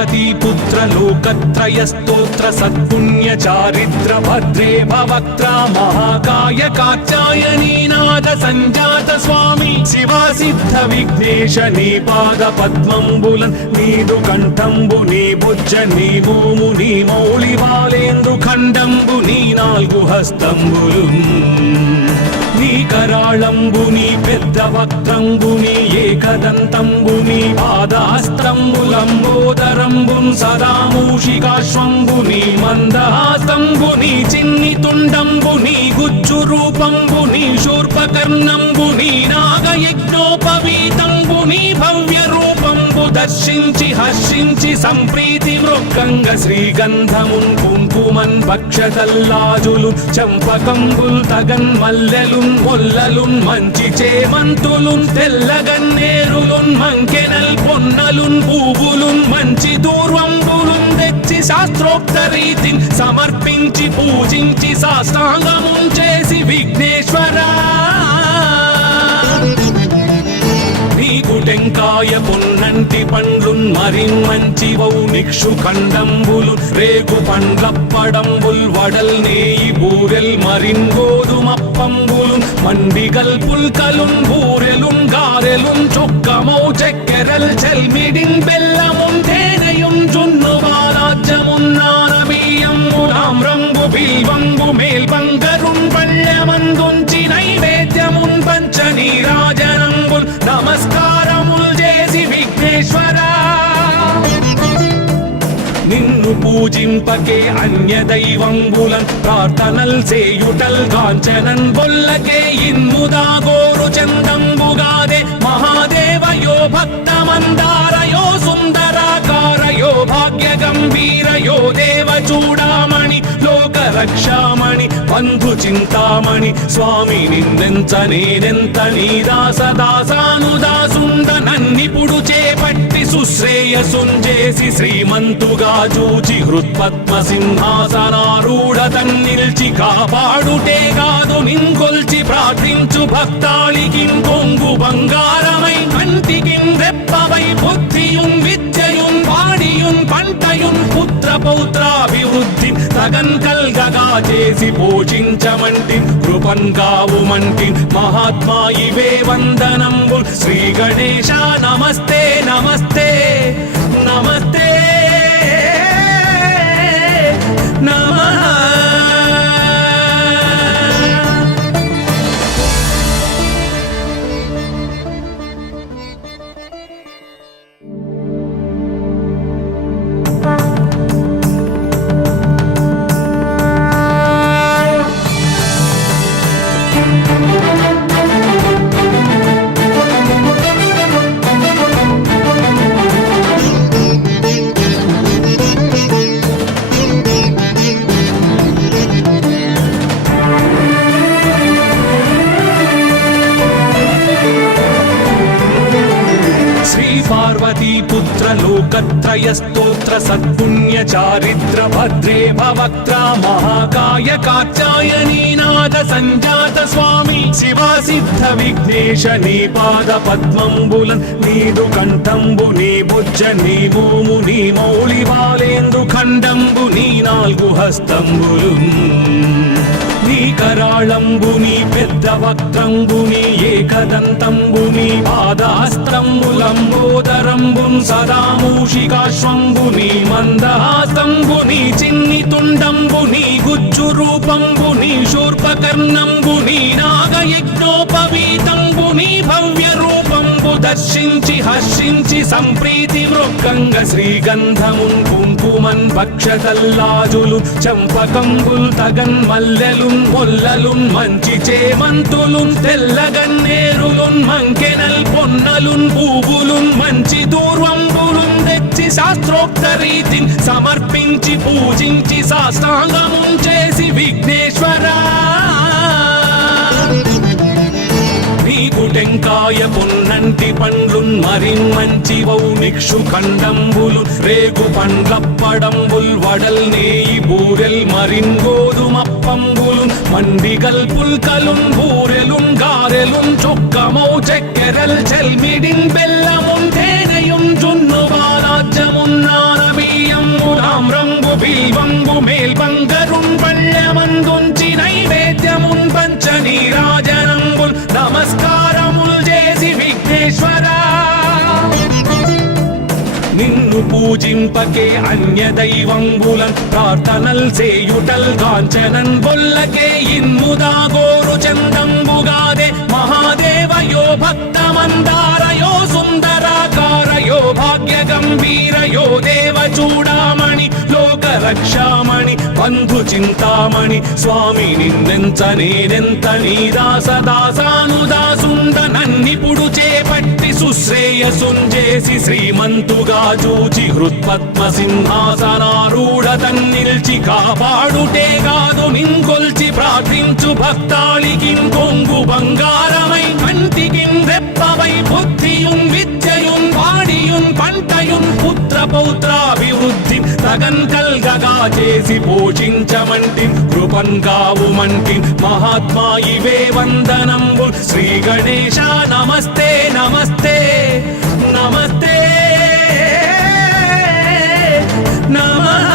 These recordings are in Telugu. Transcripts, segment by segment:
पार्वती पुत्र लोकत्रय स्तोत्र सत्पुण्य चारित्र भद्रे भवक्त्रा महाकाय कात्यायनी नाद संजात स्वामी शिवा सिद्ध विघ्नेश नी पाद पद्मंबुलन नीदु कंठंबु नी भुज नी भूमु नी मौళి బాలేంద్రు ఖండంబు నీ నాలుగు హస్తంబులున్ నీ కరాళంబు నీ పెద్ద వక్త్రంబు నీ ఏకదంతంబు నీ పాదహస్తంబులంబోదరంబున్ సదా మూషికాశ్వంబు నీ మందహాసంబు నీ చిన్ని తుండంబు నీ గుజ్జు రూపంబు నీ శూర్పకర్ణంబు నీ నాగయజ్ఞోపవీతంబు నీ భవ్య రూపంబు దర్శించి హర్షించి సంప్రీతి మృక్కంగ శ్రీగంధమున్ కుంకుమన్ భక్షతల్లాజులు చంపకంబుల్ తగన్ మల్లెలున్ మొల్లలున్ మంచి చేమంతులున్ తెల్లగన్నేరులున్ మంకెనల్ పొన్నలున్ పూవులున్ మంచి దూర్వంబులున్ తెచ్చి శాస్త్రోక్త రీతిని సమర్పించి పూజించి సాష్టాంగమున్ చేసి విఘ్నేశ్వరా నీకు టెంకాయ పొన్నంటి పండ్లున్ మరిన్మంచివౌ నిక్షు ఖండంబులు రేగు పండ్లప్పడంబుల్ వడల్ నేయి బూరెల్ మరిన్ గోధుమప్పంబులు మండిగల్ పుల్కలున్ బూరెలున్ గారెలున్ చొక్కమౌ చెక్కెరల్ చెల్మిడిన్ బెల్లమున్ తేనెయున్ జున్ను బాలాజ్యమున్ నానబియ్యంబులాం రంగు బిల్వంగు మేల్బంగరున్ పళ్ళెమందుంచి నైవేద్యమున్ పంచ నీరాజనంబుల్ నమస్కారముల్ చేసి విఘ్నేశ్వరా నిన్ను పూజింపకే అన్య దైవంబులన్ ప్రార్థనల్ చేయుటల్ కాంచనన్ బొల్లకే ఇన్ముదా గోరు చందంబుగాదే మహాదేవయో భక్తమందారయో సుందరాకారయో భాగ్య గంభీరయో దేవ చూడామణి లోక రక్షామణి బంధు చింతామణి స్వామి నిన్నెంత నేనెంత నీ దాసదాసానుదాసుండ నన్నిపుడు చేపట్టి సుశ్రేయసుంజేసి శ్రీమంతుగా చూచి హృత్పద్మ సింహాసనారూఢ తన్నిల్చి కాపాడుటే కాదు నింకొల్చి ప్రార్థించు భక్తాళికిం కొంగు బంగారమై కంటికిం రెప్పవై బుద్ధియుం విద్యయుం పాడియుం పంటయుం పుత్ర పౌత్రాభివృద్ధి తగన్ కల్గగా చేసి పోషించమంటి కృపన్ కావుమంటి మహాత్మా ఇవే వందనంబుల్ శ్రీ గణేశ నమస్తే నమస్తే నమస్తే నమః पार्वती पुत्र लोकत्रय स्तोत्र सत्पुण्य चारित्र भद्रे भवक्त्रा महाकाय कात्यायनी नाद संजात स्वामी शिवा सिद्ध विघ्नेश नी पाद पद्मंबुलन नीदु कंठंबु नी भुज नी भूमु नी मौళి బాలేంద్రు ఖండంబు నీ నాలుగు హస్తంబులున్ నీ కరాళంబు నీ పెద్ద వక్త్రంబు నీ ఏకదంతంబు నీ పాదహస్తంబులంబోదరంబున్ సదా మూషికాశ్వంబు నీ మందహాసంబు నీ చిన్ని తుండంబు నీ గుజ్జు రూపంబు నీ శూర్పకర్ణంబు నీ నాగయజ్ఞోపవీతంబు నీ భవ్య రూపంబు దర్శించి హర్షించి సంప్రీతి మృక్కంగ శ్రీగంధమున్ కుంకుమన్ భక్షతల్లాజులు చంపకంబుల్ తగన్ మల్లెలున్ మొల్లలున్ మంచి చేమంతులున్ తెల్లగన్నేరులున్ మంకెనల్ పొన్నలున్ పూవులున్ మంచి దూర్వంబులున్ తెచ్చి శాస్త్రోక్త రీతిని సమర్పించి పూజించి సాష్టాంగమున్ చేసి విఘ్నేశ్వరా నీకు టెంకాయ పొన్నంటి పండ్లున్ మరిన్మంచివౌ నిక్షు ఖండంబులు రేగు పండ్లప్పడంబుల్ వడల్ నేయి బూరెల్ మరిన్ గోధుమప్పంబులు మండిగల్ పుల్కలున్ బూరెలున్ గారెలున్ చొక్కమౌ చెక్కెరల్ చెల్మిడిన్ బెల్లమున్ తేనెయున్ జున్ను బాలాజ్యమున్ నానబి పూజింపకే అన్య దైవంబులన్ ప్రార్థనల్ సేయుటల్ కాంచనన్ బొల్లకే ఇన్ముదా గోరు చందంబుగాదే మహాదేవయో భక్తమందారయో సుందరాకారయో భాగ్య గంభీరయో దేవ చూడామణి లోక రక్షామణి బంధు చింతామణి స్వామి నిన్నెంత నేనెంత నీ దాసదాసానుదాసుండ నన్నిపుడు చేపట్టి సుశ్రేయసుంజేసి శ్రీమంతుగా చూచి హృత్పద్మ సింహాసనారూఢ తన్నిల్చి కాపాడుటే కాదు నింకొల్చి ప్రార్థించు భక్తాళికిన్ కొంగు బంగారమై కంటికిన్ రెప్పవై బుద్ధియున్ విద్యయున్ వాడియున్ పంటయున్ పుత్ర పౌత్రాభివృద్ధి తగన్ కల్గగా చేసి పోషించమంటి కృపన్ కావుమంటి మహాత్మా ఇవే వందనంబు శ్రీ గణేశ నమస్తే నమస్తే నమస్తే నమః.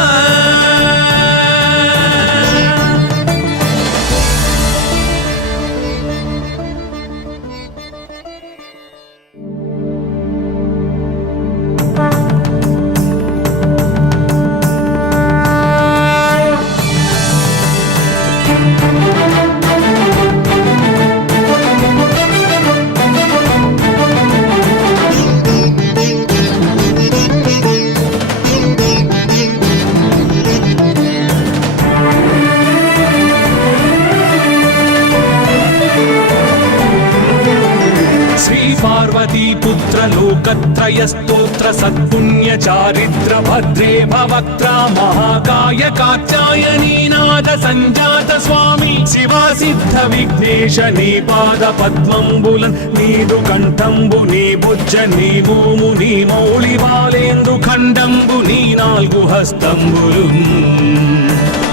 పార్వతీపుత్ర లోకత్రయ స్తోత్ర సత్పుణ్య చారిత్ర భద్రే భవక్త్ర మహాకాయ కాత్యాయనీనాథ సంజాత స్వామి శివా సిద్ధ విఘ్నేశ నీ పాద పద్మంబులన్ నీదు కంఠంబు నీ బుజ్జ నీ భూము నీ మౌళి బాలేందు ఖండంబు నీ నాలుగు హస్తంబులు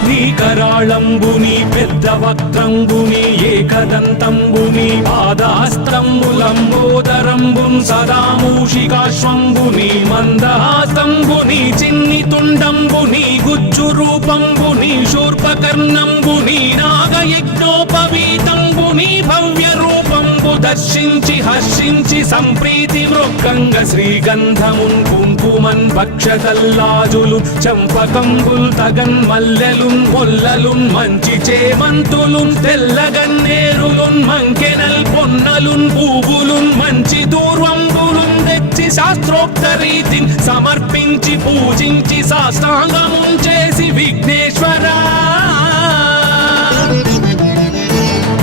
నీ కరాళంబుని పెద్ద వక్త్రంబుని ఏకదంతంబుని పాదాస్తంబులంబోదరంబున్ సదామూషికాశ్వంబుని మందహాస్తంబుని చిన్ని తుండంబుని గుజ్జు రూపంబుని శూర్పకర్ణంబుని నాగయజ్ఞోపవీతంబుని భవ్య రూపంబు దర్శించి హర్షించి సంప్రీతి మృక్కంగ శ్రీగంధమున్ కుంకుమన్ భక్షతల్లాజులు చంపకంబుల్ తగన్ మల్లెలున్ మొల్లలున్ మంచి చేమంతులున్ తెల్లగన్నేరులున్ మంకెనల్ పొన్నలున్ పూవులున్ మంచి దూర్వంబులున్ తెచ్చి శాస్త్రోక్త రీతిని సమర్పించి పూజించి సాష్టాంగమున్ చేసి విఘ్నేశ్వరా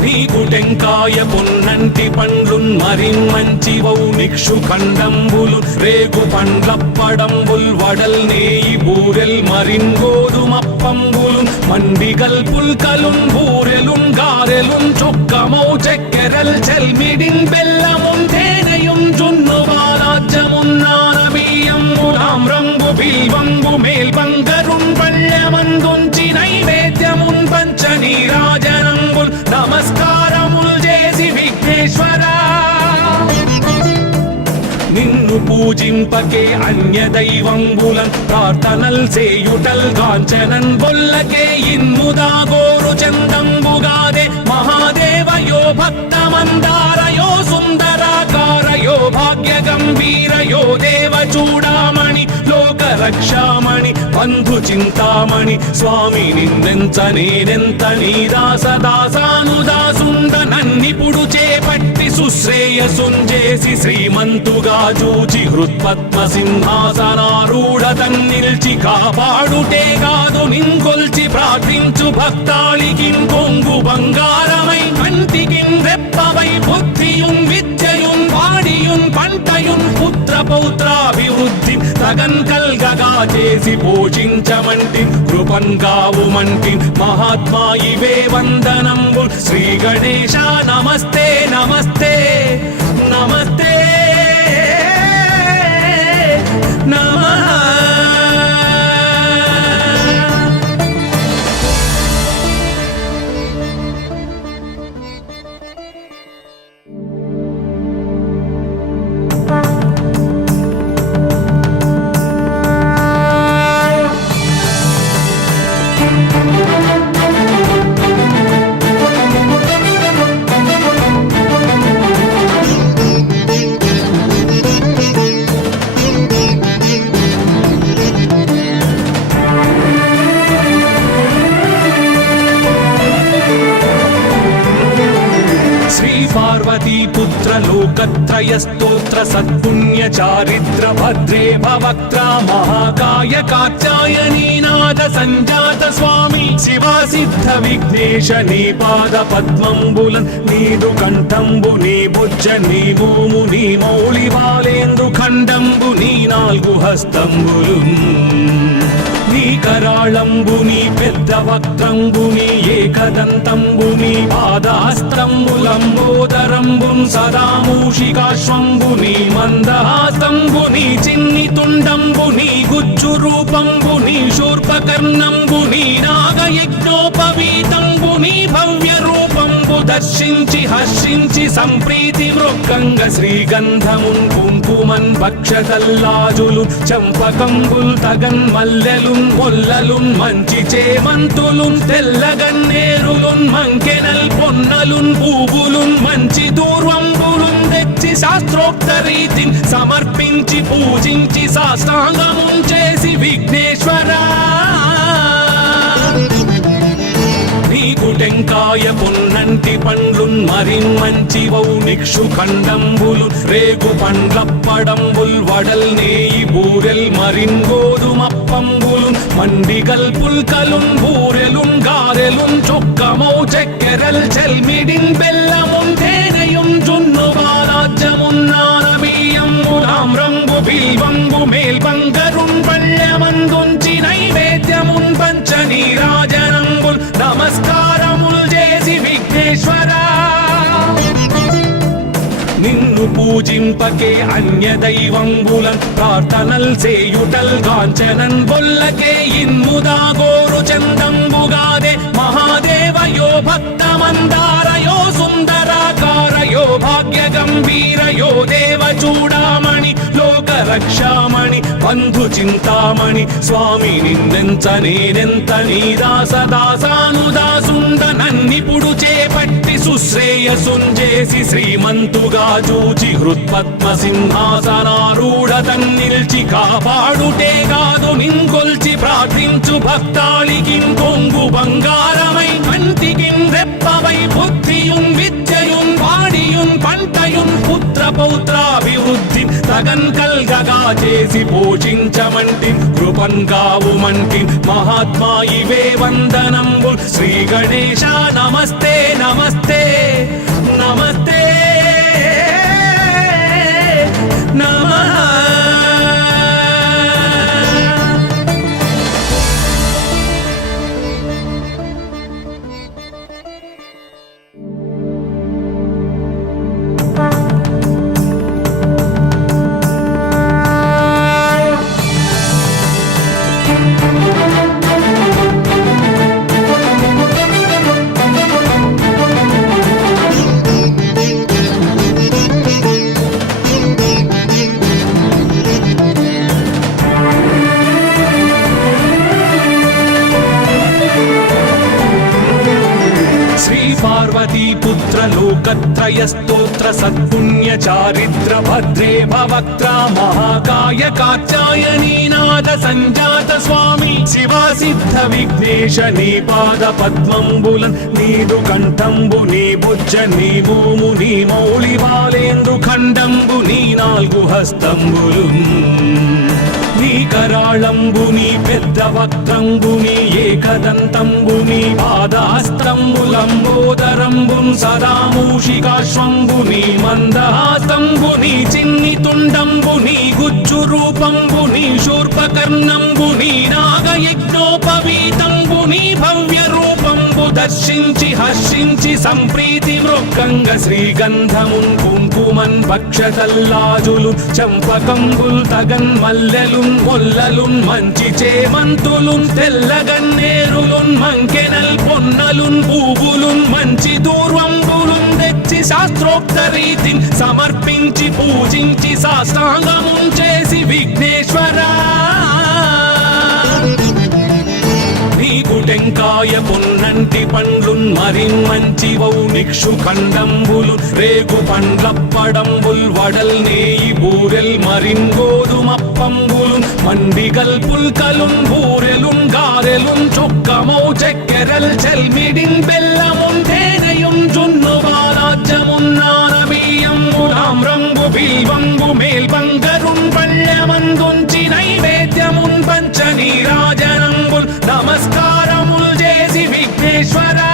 నీకు టెంకాయ పొన్నంటి పండ్లున్ మరిన్మంచివౌ నిక్షు ఖండంబులు రేగు పండ్లప్పడంబుల్ వడల్ నేయి బూరెల్ మరిన్ గోధుమప్పంబులు మండిగల్ పుల్కలున్ బూరెలున్ గారెలున్ చొక్కమౌ చెక్కెరల్ చెల్మిడిన్ బెల్లమున్ తేనెయున్ జున్ను బాలాజ్యమున్ నానబియ్యంబులామ్రంబు బిల్వంబు మేల్బంగరున్ పళ్ళమందుంచి నైవేద్యమున్ పంచ నీరాజనంబుల్ నమస్కారముల్ చేసి విఘ్నేశ్వరా నిన్ను పూజింపకే అన్య దైవంబులన్ ప్రార్థనల్ సేయుటల్ కాంచనన్ బొల్లకే ఇన్ముదా గోరు చందంబుగాదే మహాదేవయో భక్తమందారయో సుందరాకారయో భాగ్య గంభీరయో దేవ చూడామణి లోక రక్షామణి బంధు చింతామణి స్వామి నిన్నెంత నేనెంత నీ దాసదాసానుదాసుండ నన్నిపుడు చేపట్టి సుశ్రేయసుంజేసి శ్రీమంతుగా చూచి హృత్పద్మ సింహాసనారూఢ తన్నిల్చి కాపాడుటే కాదు నింకొల్చి ప్రార్థించు భక్తాళికిన్ కొంగు బంగారమై కంటికిన్ రెప్పవై బుద్ధియున్ విద్యయున్ వాడియున్ పంటయున్ పుత్ర పౌత్రాభివృద్ధి తగన్ కల్గగా చేసి పోషించమంటి కృపన్ కావుమంటి మహాత్మా ఇవే వందనంబు శ్రీ గణేశ నమస్తే నమస్తే నమస్తే నమః. లోకత్రయస్తోత్ర సత్పుణ్య చారిత్ర భద్రే భవక్త్రా మహాకాయ కాత్యాయనీనాథ సంజాత స్వామి శివా సిద్ధ విఘ్నేశ నీ పాద పద్మంబులన్ నీదు కంఠంబు నీ బుజ్జ నీ భూము నీ మౌళి బాలేందు ఖండంబు నీ నాలుగు హస్తంబులు నీ కరాళంబు నీ పెద్ద వక్త్రంబు నీ ఏకదంతంబు నీ పాదాస్త్రంబులంబోదరంబున్ సదా మూషికాశ్వంబు నీ మందహాస్తంబు నీ చిన్ని తుండంబు నీ గుజ్జు రూపంబు నీ శూర్పకర్ణంబు నీ నాగయజ్ఞోపవీతంబు నీ భవ్య రూపంబు దర్శించి హర్షించి సంప్రీతి మృక్కంగ శ్రీగంధమున్ కుంకుమన్ భక్షతల్లాజులు చంపకంబుల్ తగన్ మల్లెలున్ మొల్లలున్ మంచి చేమంతులున్ తెల్లగన్నేరులున్ మంకెనల్ పొన్నలున్ పూవులున్ మంచి దూర్వంబులున్ తెచ్చి శాస్త్రోక్త రీతిని సమర్పించి పూజించి సాష్టాంగమున్ చేసి విఘ్నేశ్వరా నీకు టెంకాయ పొన్నంటి పండ్లున్ మరిన్ మంచి వౌ నిక్షు ఖండంబులు రేగు పండ్లప్పడంబుల్ వడల్ నేయి బూరెల్ మరిన్ గోధుమప్పంబులు మండిగల్ పుల్కలున్ బూరెలున్ గారెలున్ చొక్కమౌ చక్కెరల్ చెల్మిడిన్ బెల్లమున్ తేనెయున్ జున్ను బాలాజ్యమున్ నానబియ్యంబులామ్రంబు బిల్వంబు మేల్బంగరున్ పళ్ళమందుంచి నైవేద్యమున్ పంచ నీరాజనంబుల్ నమస్కారముల్ చేసి విఘ్నేశ్వరా నిన్ను పూజింపకే అన్య దైవంబులన్ ప్రార్థనల్ సేయుటల్ కాంచనన్ బొల్లకే ఇన్ముదా గోరు చందంబుగాదే మహాదేవయో భక్తమందారయో సుందరాకారయో భాగ్య గంభీరయో దేవ చూడామణి లోక రక్షామణి బంధు చింతామణి స్వామి నిన్నెంత నేనెంత నీ దాసదాసానుదాసుండ నన్నిపుడు చేపట్టి సుశ్రేయసుంజేసి శ్రీమంతుగా చూచి హృత్పద్మ సింహాసనారూఢ తన్నిల్చి కాపాడుటే కాదు నింకొల్చి ప్రార్థించు భక్తాళికిన్ కొంగు బంగారమై కంటికిన్ రెప్పవై బుద్ధియున్ విద్యయున్ వాడియున్ పంటయున్ పుత్ర పౌత్రాభివృద్ధి తగన్ కల్గగా చేసి పోషించమంటి కృపన్ కావుమంటి మహాత్మా ఇవే వందనంబు శ్రీ గణేశ నమస్తే నమస్తే నమస్తే నమః పుత్ర లోకత్రయ స్తోత్ర సత్పుణ్య చారిత్ర భద్రే భవక్త్రా మహాకాయ కాత్యాయనీనాథ సంజాత స్వామి శివా సిద్ధ విఘ్నేశ నీ పాద పద్మంబులన్ నీదు కంఠంబు నీ బుజ్జ నీ భూము నీ మౌళి బాలేందు ఖండంబు నీ నాలుగు హస్తంబులు నీ కరాళంబు నీ పెద్ద వక్త్రంబు నీ ఏకదంతంబు నీ పాదాస్త్రంబులంబోదరంబున్ సదా మూషికాశ్వంబు నీ మందహాస్తంబు నీ చిన్ని తుండంబు నీ గుజ్జు రూపంబు నీ శూర్పకర్ణంబు నీ నాగయజ్ఞోపవీతంబు నీ భవ్య రూపంబు దర్శించి హర్షించి సంప్రీతి మృక్కంగ శ్రీగంధమున్ కుంకుమన్ భక్షతల్లాజులు చంపకంబుల్ తగన్ మల్లెలున్ మొల్లలున్ మంచి చేమంతులున్ తెల్లగన్నేరులున్ మంకెనల్ పొన్నలున్ పూవులున్ మంచి దూర్వంబులున్ తెచ్చి శాస్త్రోక్త రీతిని సమర్పించి పూజించి సాష్టాంగమున్ చేసి విఘ్నేశ్వరా నీకు టెంకాయ పొన్నంటి పండ్లున్ మరిన్ మంచి వౌ నిక్షు ఖండంబులు రేగు పండ్లప్పడంబుల్ వడల్ నేయి బూరెల్ మరిన్ గోధుమప్పంబులు మండిగల్ పుల్కలున్ బూరెలున్ గారెలున్ చొక్కమౌ చక్కెరల్ చెల్మిడిన్ బెల్లమున్ తేనెయున్ జున్ను బాలాజ్యమున్ నానబియ్యంబులామ్రంబు బిల్వంబు మేల్బంగరున్ పళ్ళమందుంచి నైవేద్యమున్ పంచ నీరాజనంబుల్ నమస్కారముల్ చేసి విఘ్నేశ్వరా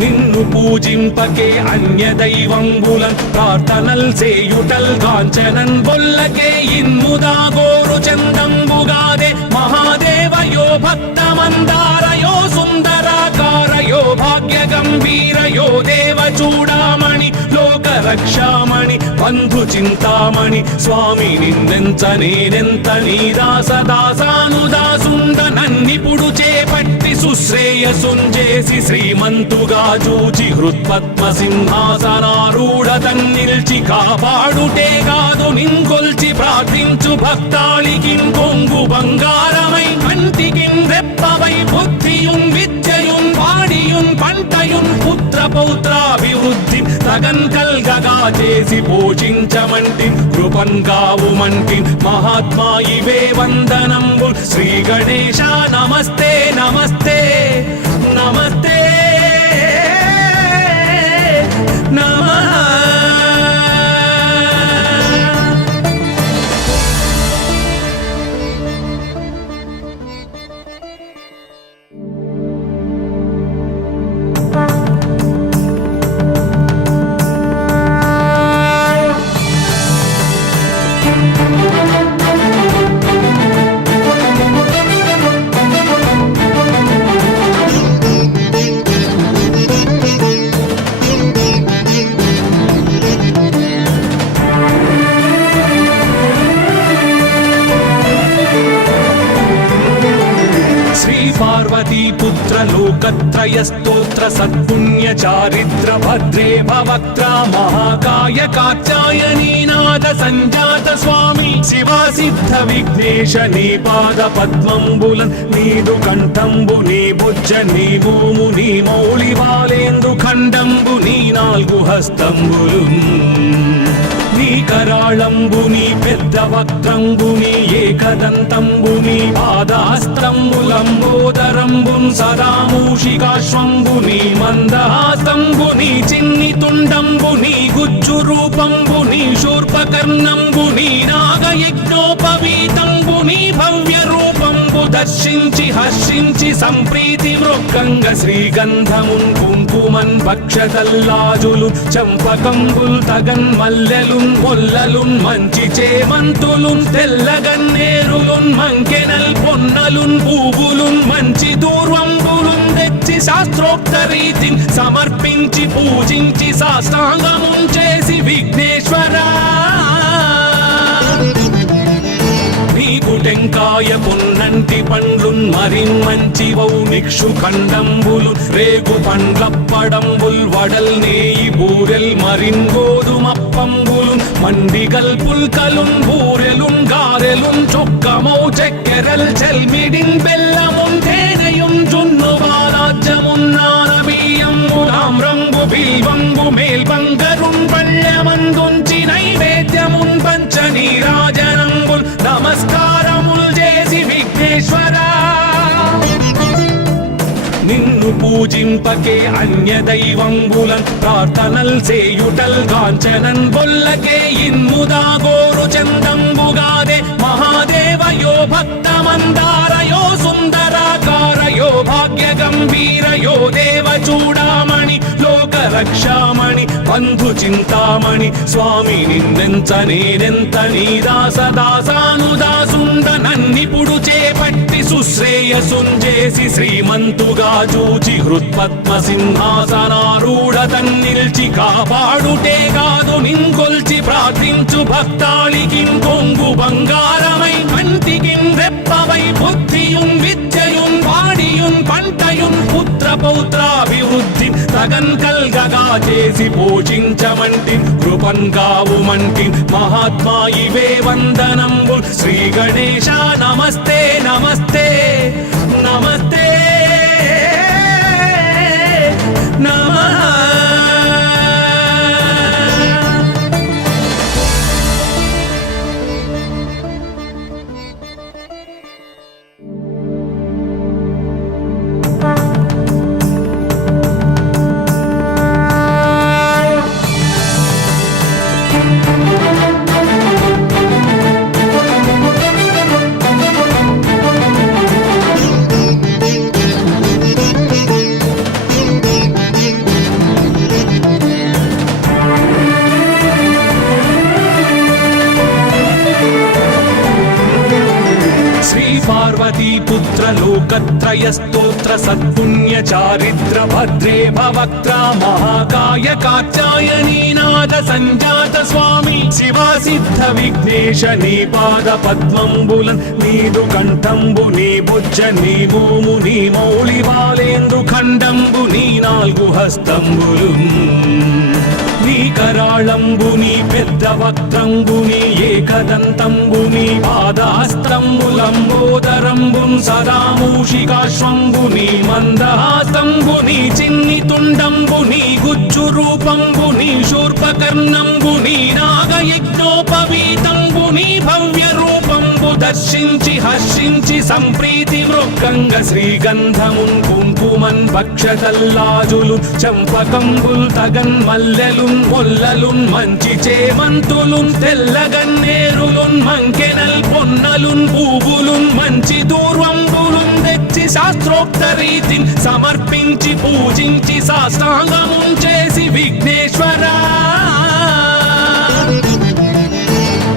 నిన్ను పూజింపకే అన్య దైవంబులన్ ప్రార్థనల్ చేయుటల్ కాంచనన్ బొల్లకే ఇన్ముదా గోరు చందంబుగాదే మహాదేవయో భక్తమందారయో సుందరాకారయో భాగ్య గంభీరయో దేవ చూడామణి లోక రక్షామణి బంధు చింతామణి స్వామి నిన్నెంత నేనెంత నీ దాసదాసానుదాసుండ నన్నిపుడు చేపట్టి సుశ్రేయసుంజేసి శ్రీమంతుగా చూచి హృత్పద్మ సింహాసనారూఢ తన్నిల్చి కాపాడుటే కాదు నింకొల్చి ప్రార్థించు భక్తాళికిం కొంగు బంగారమై కంటికిం రెప్పవై బుద్ధియున్ విద్యయున్ పాడియున్ పంటయున్ పుత్ర పౌత్రాభివృద్ధి తగన్ కల్గగా చేసి పోషించమంటి కృపన్ కావుమంటి మహాత్మా ఇవే వందనంబు శ్రీ గణేశ నమస్తే నమస్తే నమస్తే నమః लोकत्रय स्तोत्र सत्पुण्य चारिद्र भद्रे भवक्त्रा महाकाय कात्यायनी नाद संजात स्वामी शिवा सिद्ध विघ्नेश नी पाद पद्मंबुलन नीदु कंठंबु नी भुज नी भूमु नी मौळि बालेंदु खंडंबु नी नाल्गु हस्तंबुलुन నీ కరాళంబుని పెద్ద వక్త్రంబుని ఏకదంతంబుని పాదాస్త్రంబులంబోదరంబున్ సదామూషికాశ్వంబుని మందహాసంబుని చిన్ని తుండంబుని గుజ్జు రూపంబుని శూర్పకర్ణంబుని నాగయజ్ఞోపవీతంబుని భవ్య రూపంబు దర్శించి హర్షించి సంప్రీతి మృక్కంగ శ్రీగంధమున్ కుంకుమన్ భక్షతల్లాజులు చంపకంబుల్ తగన్ మల్లెలున్ మొల్లలున్ మంచి చేమంతులున్ తెల్లగన్నేరులున్ మంకెనల్ పొన్నలున్ పూవులున్ మంచి దూర్వంబులున్ తెచ్చి శాస్త్రోక్త రీతిని సమర్పించి పూజించి సాష్టాంగమున్ చేసి విఘ్నేశ్వరా నీకు టెంకాయ పొన్నంటి పండ్లున్ మరిన్మంచివౌ నిక్షు ఖండంబులు రేగు పండ్లప్పడంబుల్ వడల్ నేయి బూరెల్ మరిన్ గోధుమప్పంబులు మండిగల్ పుల్కలున్ బూరెలున్ గారెలున్ చొక్కమౌ చెక్కెరల్ చెల్మిడిన్ బెల్లమున్ తేనెయున్ జున్ను బాలాజ్యమున్ నానబియ్యంబులాం రంగు బిల్వంబు మేల్బంగరున్ పళ్ళమందుంచి నైవేద్యమున్ పంచ నీరాజనంబుల్ నమస్కారముల్ చేసి విఘ్నేశ్వరా నిన్ను పూజింపకే అన్య దైవంబులన్ ప్రార్థనల్ చేయుటల్ కాంచనన్ బొల్లకే ఇన్ముదా గోరు చందంబుగాదే మహాదేవయో భక్తమందారయో సుందరాకారయో భాగ్య గంభీరయో దేవ చూడామణి లోక రక్షామణి బంధు చింతామణి స్వామి నిన్నెంత నేనెంత నీ దాసదాసానుదాసుండ నన్నిపుడు చేపట్టి సుశ్రేయసుంజేసి శ్రీమంతుగా చూచి హృత్పద్మ సింహాసనారూఢ తన్నిల్చి కాపాడుటే కాదు నింకొల్చి ప్రార్థించు భక్తాళికిం కొంగు బంగారమై కంటికిం రెప్పవై బుద్ధియున్ విద్యయున్ పాడియున్ పంటయున్ పుత్ర పౌత్రాభివృద్ధి తగన్ కల్గగా చేసి పోషించమంటి కృపన్ కావుమంటి మహాత్మా ఇవే వందనంబు శ్రీ గణేశ నమస్తే నమస్తే నమస్తే నమః పార్వతీ పుత్ర లోకత్రయ స్తోత్ర సత్పుణ్య చారిత్ర భద్రే భవక్త్ర మహాకాయ కాత్యాయనీ నాద సంజాత స్వామి శివా సిద్ధ విఘ్నేశ నీ పాద పద్మంబులన్ నీదు కంఠంబు నీ బుజ్జ నీ భూము నీ మౌళి బాలేందు ఖండంబు నీ నాలుగు హస్తంబులు నీ కరాళంబు నీ పెద్ద వక్త్రంబు నీ ఏకదంతంబు నీ పాదాస్త్రంబులంబోదరంబున్ సదా మూషికాశ్వంబు నీ మందహాస్తంబు నీ చిన్ని తుండంబు నీ గుజ్జు రూపంబు నీ శూర్పకర్ణంబు నీ నాగయజ్ఞోపవీతంబు నీ భవ్య రూపంబు దర్శించి హర్షించి సంప్రీతి మృక్కంగ శ్రీగంధమున్ కుంకుమన్ భక్షతల్లాజులు చంపకంబుల్ తగన్ మల్లెలున్ మొల్లలున్ మంచి చేమంతులున్ తెల్లగన్నేరులున్ మంకెనల్ పొన్నలున్ పూవులున్ మంచి దూర్వంబులున్ తెచ్చి శాస్త్రోక్త రీతిని సమర్పించి పూజించి సాష్టాంగమున్ చేసి విఘ్నేశ్వరా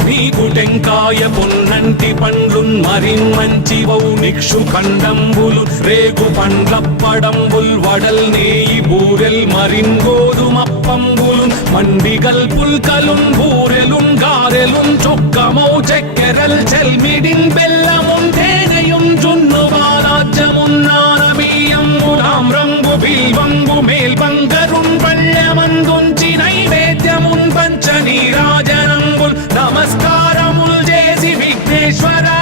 నీకు టెంకాయ పొన్నంటి పండ్లున్ మరిన్మంచి వౌనిక్షు ఖండంబులు రేగు పండ్లప్పడంబుల్ వడల్ నేయి బూరెల్ మరిన్ గోధుమప్పంబులు మండిగల్ పుల్కలున్ బూరెలున్ గారెలున్ చొక్కమౌ చెక్కెరల్ చెల్మిడిన్ బెల్లమున్ తేనెయున్ జున్ను బాలాజ్యమున్ నానబియ్యంబులాం రంగు బిల్వంగు మేల్బంగరున్ పళ్ళమందుంచి నైవేద్యమున్ పంచ నీరాజనంబుల్ నమస్కారముల్ చేసి విఘ్నేశ్వరా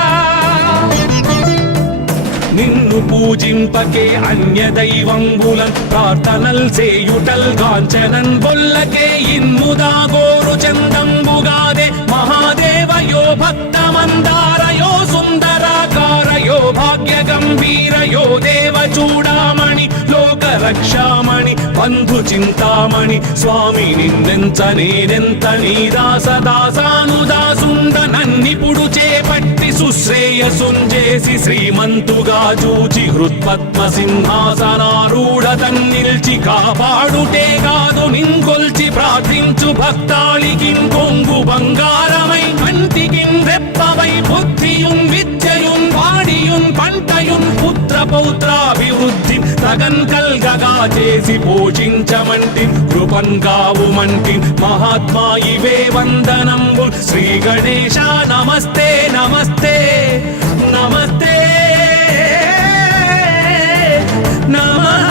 నిన్ను పూజింపకే అన్య దైవంబులన్ ప్రార్థనల్ సేయుటల్ కాంచనన్ బొల్లకే ఇన్ముదా గోరు చందంబుగాదే మహాదేవయో భక్తమందారయో సుందరాకారయో భాగ్య గంభీరయో దేవ చూడామణి లోక రక్షామణి బంధు చింతామణి స్వామి నిన్నెంత నేనెంత నీ దాసదాసానుదాసుండ నన్నిపుడు చేపట్టి సుశ్రేయసుంజేసి శ్రీమంతుగా చూచి హృత్పద్మ సింహాసనారూఢ తన్నిల్చి కాపాడుటే కాదు నింకొల్చి ప్రార్థించు భక్తాళికిన్ కొంగు బంగారమై కంటికిన్ రెప్పవై బుద్ధియున్ విద్యయున్ వాడియున్ పంటయున్ పుత్ర పౌత్రాభివృద్ధి తగన్ కల్గగా చేసి పోషించమంటి కృపన్ కావుమంటి మహాత్మా ఇవే వందనంబు శ్రీ గణేశ నమస్తే నమస్తే నమస్తే నమః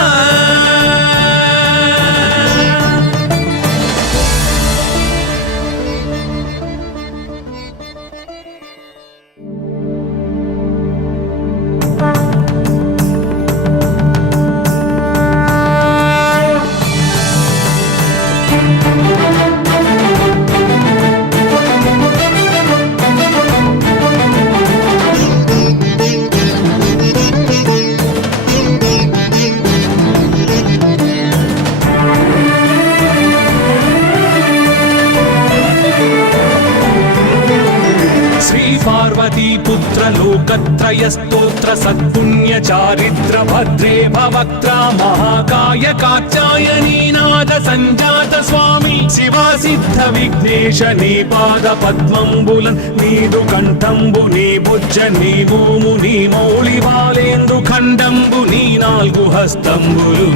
పార్వతీ పుత్ర లోకత్రయ స్తోత్ర సత్పుణ్య చారిత్ర భద్రే భవక్త్ర మహాకాయ కాత్యాయనీ నాద సంజాత స్వామి శివా సిద్ధ విఘ్నేశ నీ పాద పద్మంబులన్ నీదు కంఠంబు నీ బుజ్జ నీ భూము నీ మౌళి బాలేందు ఖండంబు నీ నాలుగు హస్తంబులు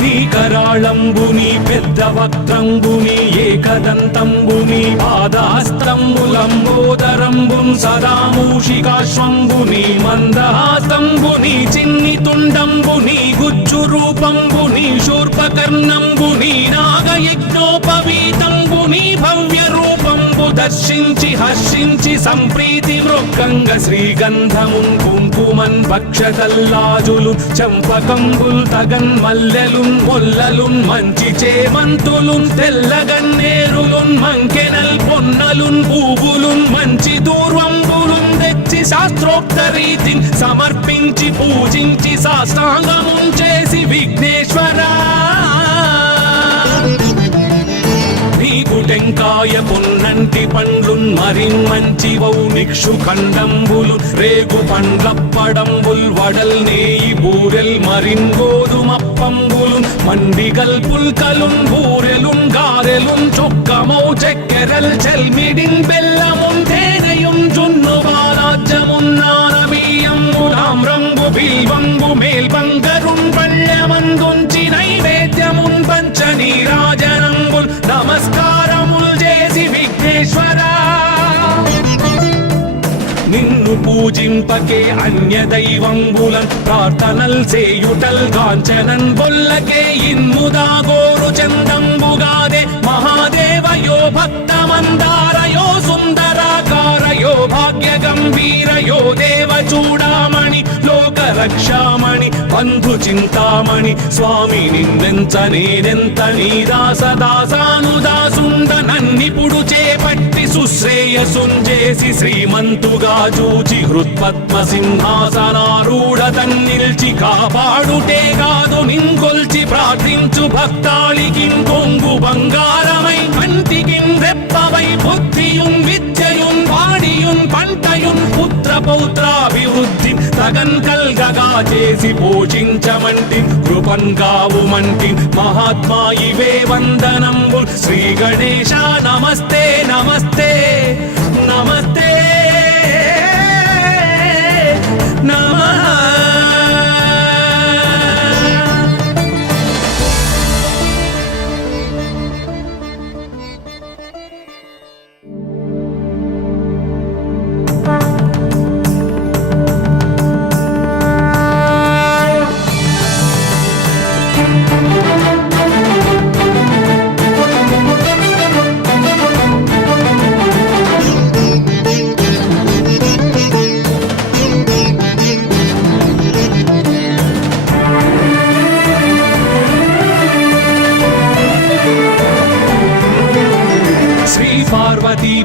నీ కరాళంబు నీ పెద్ద వక్త్రంబు నీ ఏకదంతంబు నీ పాదాస్త్రంబులంబోదరంబున్ సదా మూషికాశ్వంబు నీ మందహాస్తంబు నీ చిన్ని తుండంబు నీ గుజ్జు రూపంబు నీ శూర్పకర్ణంబు నీ నాగయజ్ఞోపవీతంబు నీ భవ్య రూపంబు దర్శించి హర్షించి సంప్రీతి మృక్కంగ శ్రీగంధమున్ కుంకుమన్ భక్షతల్లాజులు చంపకంబుల్ తగన్ మల్లెలున్ మొల్లలున్ మంచి చేమంతులున్ తెల్లగన్నేరులున్ మంకెనల్ పొన్నలున్ పూవులున్ మంచి దూర్వంబులున్ తెచ్చి శాస్త్రోక్త రీతిని సమర్పించి పూజించి సాష్టాంగమున్ చేసి విఘ్నేశ్వరా నీకు టెంకాయ పొన్నంటి పండ్లున్ మరిన్మంచి వౌనిక్షు ఖండంబులు రేగు పండ్లప్పడంబుల్ వడల్ నేయి బూరెల్ మరిన్ గోధుమప్పంబులు మండిగల్ పుల్కలున్ బూరెలున్ గారెలున్ చొక్కమౌ చెక్కెరల్ చెల్మిడిన్ బెల్లమున్ తేనెయున్ జున్ను బాలాజ్యమున్ నానబి బిల్వంబు మేల్బంగరున్ పళ్ళమందుంచి నైవేద్యమున్ పంచ నీరాజనంబుల్ నమస్కారముల్ చేసి విఘ్నేశ్వరా నిన్ను పూజింపకే అన్య దైవంబులన్ ప్రార్థనల్ చేయుటల్ కాంచనన్ బొల్లకే ఇన్ముదాగోరు చందంబుగాదే మహాదేవయో భక్తమందారయో సుందరాకారయో భాగ్య గంభీరయో దేవ చూడామణి లోక రక్షామణి బంధు చింతామణి స్వామి నిన్నెంత నేనెంత నీ దాసదాసానుదాసుండ నన్నిపుడు చేపట్టి సుశ్రేయసుంజేసి శ్రీమంతుగా చూచి హృత్పద్మ సింహాసనారూఢ తన్నిల్చి కాపాడుటే కాదు నింకొల్చి ప్రార్థించు భక్తాళికి కొంగు బంగారమై కంటికి రెప్పవై బుద్ధియున్ విద్యయున్ వాడియున్ పంటయున్ పుత్ర పౌత్రాభివృద్ధి తగన్ కల్గగా చేసి పోషించమంటి కృపన్ కావుమంటి మహాత్మా ఇవే వందనంబు శ్రీ గణేశ నమస్తే నమస్తే నమస్తే నమః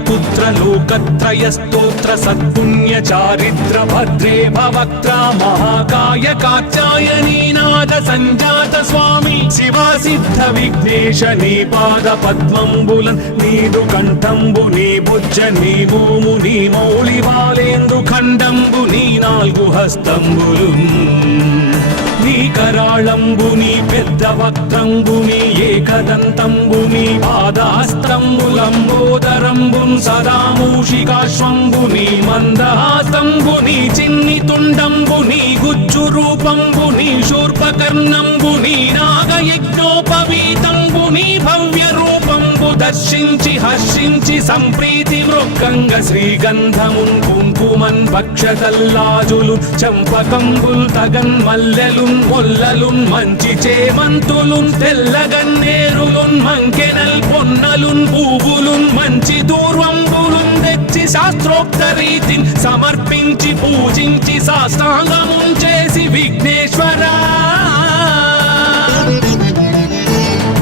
पुत्र लोकत्रय स्तोत्र सत्पुण्य चारित्र भद्रे भवक्त्रा महाकाय कात्यायनी नाद संजात स्वामी शिवा सिद्ध विघ्नेश नी पाद पद्मंबुलन् नीदु कंठंबु नी भुज नी भूमु नी मौलि बालेंदु खंडंबु नी नाल्गु हस्तंबुलुन् నీ కరాళంబుని పెద్ద వక్త్రంబుని ఏకదంతంబుని పాదాస్తంబులంబోదరంబున్ సదా మూషికాశ్వంబుని మందహాసంబుని చిన్ని తుండంబుని గుజ్జు రూపంబుని శూర్పకర్ణంబుని నాగయజ్ఞోపవీతంబుని భవ్య రూపంబు దర్శించి హర్షించి సంప్రీతి వృక్కంగ శ్రీగంధమున్ కుంకుమన్ భక్షతల్లాజులు చంపకంబుల్ తగన్ మల్లెలు మొల్లలున్ మంచి చేమంతులున్ తెల్లగన్నేరులున్ మంకెనల్ పొన్నలున్ పూవులున్ మంచి దూర్వంబులున్ తెచ్చి శాస్త్రోక్త రీతిని సమర్పించి పూజించి సాష్టాంగమున్ చేసి విఘ్నేశ్వరా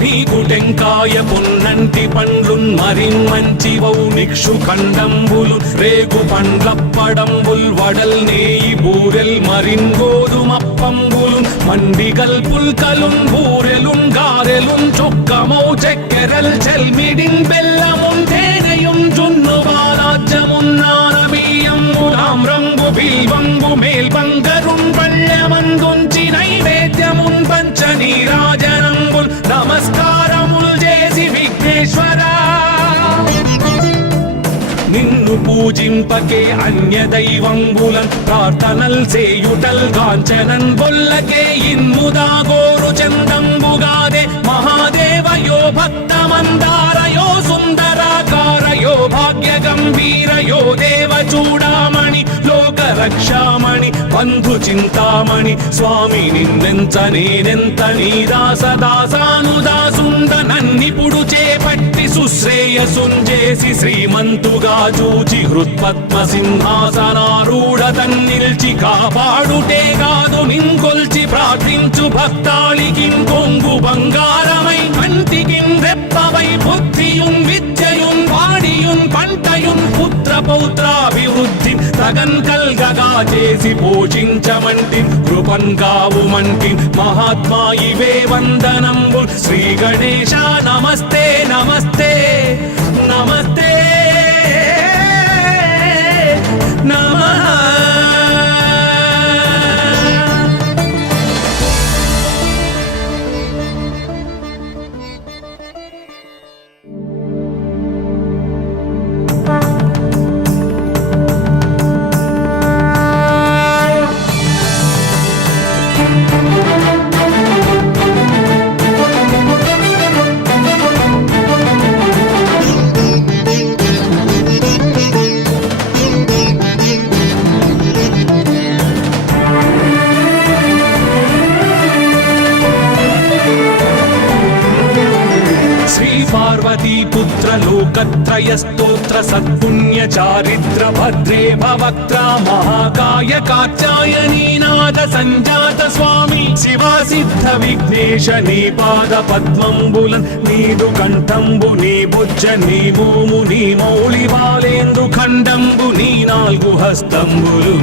నీకు టెంకాయ పొన్నంటి పండ్లున్ మరిన్ మంచివౌ నిక్షు ఖండంబులు రేగు పండ్లప్పడంబుల్ వడల్ నేయి బూరెల్ మరిన్ గోధుమప్పంబులు మండిగల్ పుల్కలున్ బూరెలున్ గారెలున్ చొక్కమౌ చక్కెరల్ చెల్మిడిన్ బెల్లమున్ తేనెయున్ జున్ను బాలాజ్యమున్ నానబియ్యంబులాం రంగు బిల్వంబు మేల్బంగరున్ పళ్ళమందుంచి నైవేద్యమున్ పంచ నీరాజనంబుల్ నమస్కారముల్ చేసి విఘ్నేశ్వరా నిన్ను పూజింపకే అన్య దైవంబులన్ ప్రార్థనల్ చేయుటల్ కాంచనన్ బొల్లకే ఇన్ముదాగోరు చందంబుగాదే మహాదేవయో భక్తమందారయో సుందరాకారయో భాగ్య గంభీరయో దేవ చూడామణి లోక రక్షామణి బంధు చింతామణి స్వామి నిన్నెంత నేనెంత నీ దాసదాసానుదాసుండ నన్నిపుడు చేపట్టి సుశ్రేయసుంజేసి శ్రీమంతుగా చూచి హృత్పద్మ సింహాసనారూఢ తన్నిల్చి కాపాడుటే కాదు నింకొల్చి ప్రార్థించు భక్తాళికి కొంగు బంగారమై కంటికి రెప్పవై బుద్ధియున్ విద్యయున్ వాడియున్ పంటయున్ పుత్ర పౌత్రాభివృద్ధి తగన్ కల్గగా చేసి పోషించమంటి కృపన్ కావుమంటి మహాత్మా ఇవే వందనంబు శ్రీ గణేశ నమస్తే నమస్తే నమస్తే నమః లోకత్రయ స్తోత్ర సత్పుణ్య చారిత్ర భద్రే భవక్త్ర మహాకాయ కాత్యాయనీ నాద సంజాత స్వామి శివా సిద్ధ విఘ్నేశ నీ పాద పద్మంబులన్ నీదు కంఠంబు నీ బుజ్జ నీ భూము నీ మౌళి బాలేందు ఖండంబు నీ నాలుగు హస్తంబులు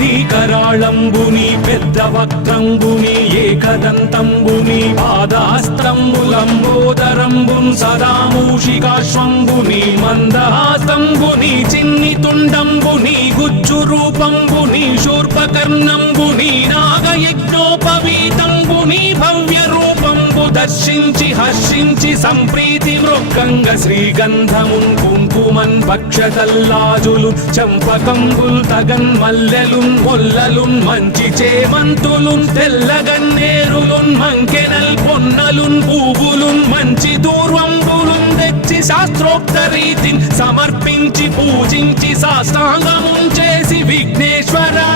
నీ కరాళంబు నీ పెద్ద వక్త్రంబు నీ ఏకదంతంబు నీ పాదాస్త్రంబులంబోదరంబున్ సదా మూషికాశ్వంబు నీ మందహాస్తంబు నీ చిన్ని తుండంబు నీ గుజ్జు రూపంబు నీ శూర్పకర్ణంబు నీ నాగయజ్ఞోపవీతంబు నీ భవ్య రూపంబు దర్శించి హర్షించి సంప్రీతి వృక్కంగ శ్రీగంధమున్ కుంకుమన్ పక్షతల్లాజులు చంపకంబుల్ తగన్ మల్లెలున్ మొల్లలున్ మంచి చేమంతులున్ తెల్లగన్నేరులున్ మంకెనల్ పొన్నలున్ పూవులున్ మంచి దూర్వంబులున్ తెచ్చి శాస్త్రోక్త రీతిని సమర్పించి పూజించి సాష్టాంగమున్ చేసి విఘ్నేశ్వరా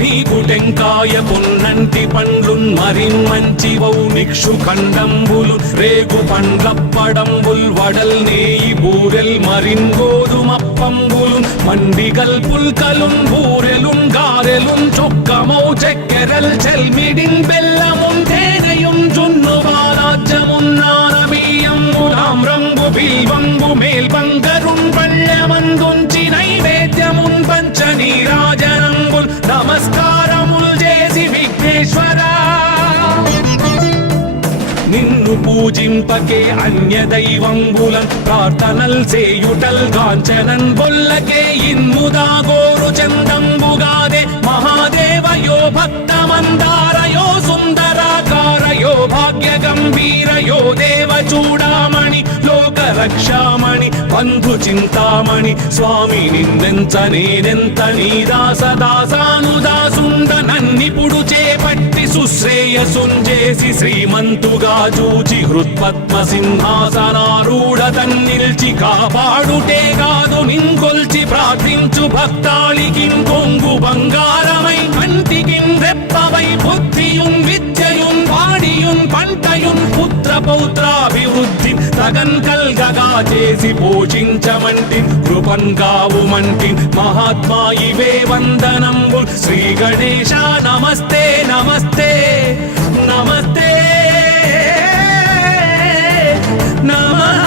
నీకు టెంకాయ పొన్నంటి పండ్లున్ మరిన్ మంచి వౌనిక్షు ఖండంబులు రేగు పండ్లప్పడంబుల్ వడల్ నేయి బూరెల్ మరిన్ గోధుమప్పంబులు మండిగల్ పుల్కలున్ బూరెలున్ గారెలున్ చొక్కమౌ చెక్కెరల్ చెల్మిడిన్ బెల్లమున్ తేనెయున్ జున్ను బాలాజ్యమున్ నానబియ్యంబులామ్రంబు బిల్వంబు మేల్బంగరున్ పళ్ళమందుంచి నైవేద్యమున్ పంచనీరాజనంబుల్ నమస్కారముల్ చేసి విఘ్నేశ్వరా నిన్ను పూజింపకే అన్య దైవంబులన్ ప్రార్థనల్ చేయుటల్ కాంచనన్ బొల్లకే ఇన్ముదా గోరు చందంబుగాదే మహాదేవయో భక్తమందారయో సుందరాకారయో భాగ్య గంభీరయో దేవ చూడామణి లోక రక్షామణి బంధు చింతామణి స్వామి నిన్నెంత నేనెంత నీ దాసదాసానుదాసుండ నన్నిపుడు చేపట్టి సుశ్రేయసుంజేసి శ్రీమంతుగా చూచి హృత్పద్మ సింహాసనారూఢ తన్నిల్చి కాపాడుటే కాదు నింకొల్చి ప్రార్థించు భక్తాళికి కొంగు బంగారమై కంటికి రెప్పవై బుద్ధియున్ విద్యయున్ వాడియున్ పంటయున్ పుత్ర పౌత్రాభివృద్ధి తగన్ కల్గగా చేసి పోషించమంటి కృపన్ కావుమంటి మహాత్మా ఇవే వందనంబు శ్రీ గణేశ నమస్తే నమస్తే నమస్తే నమః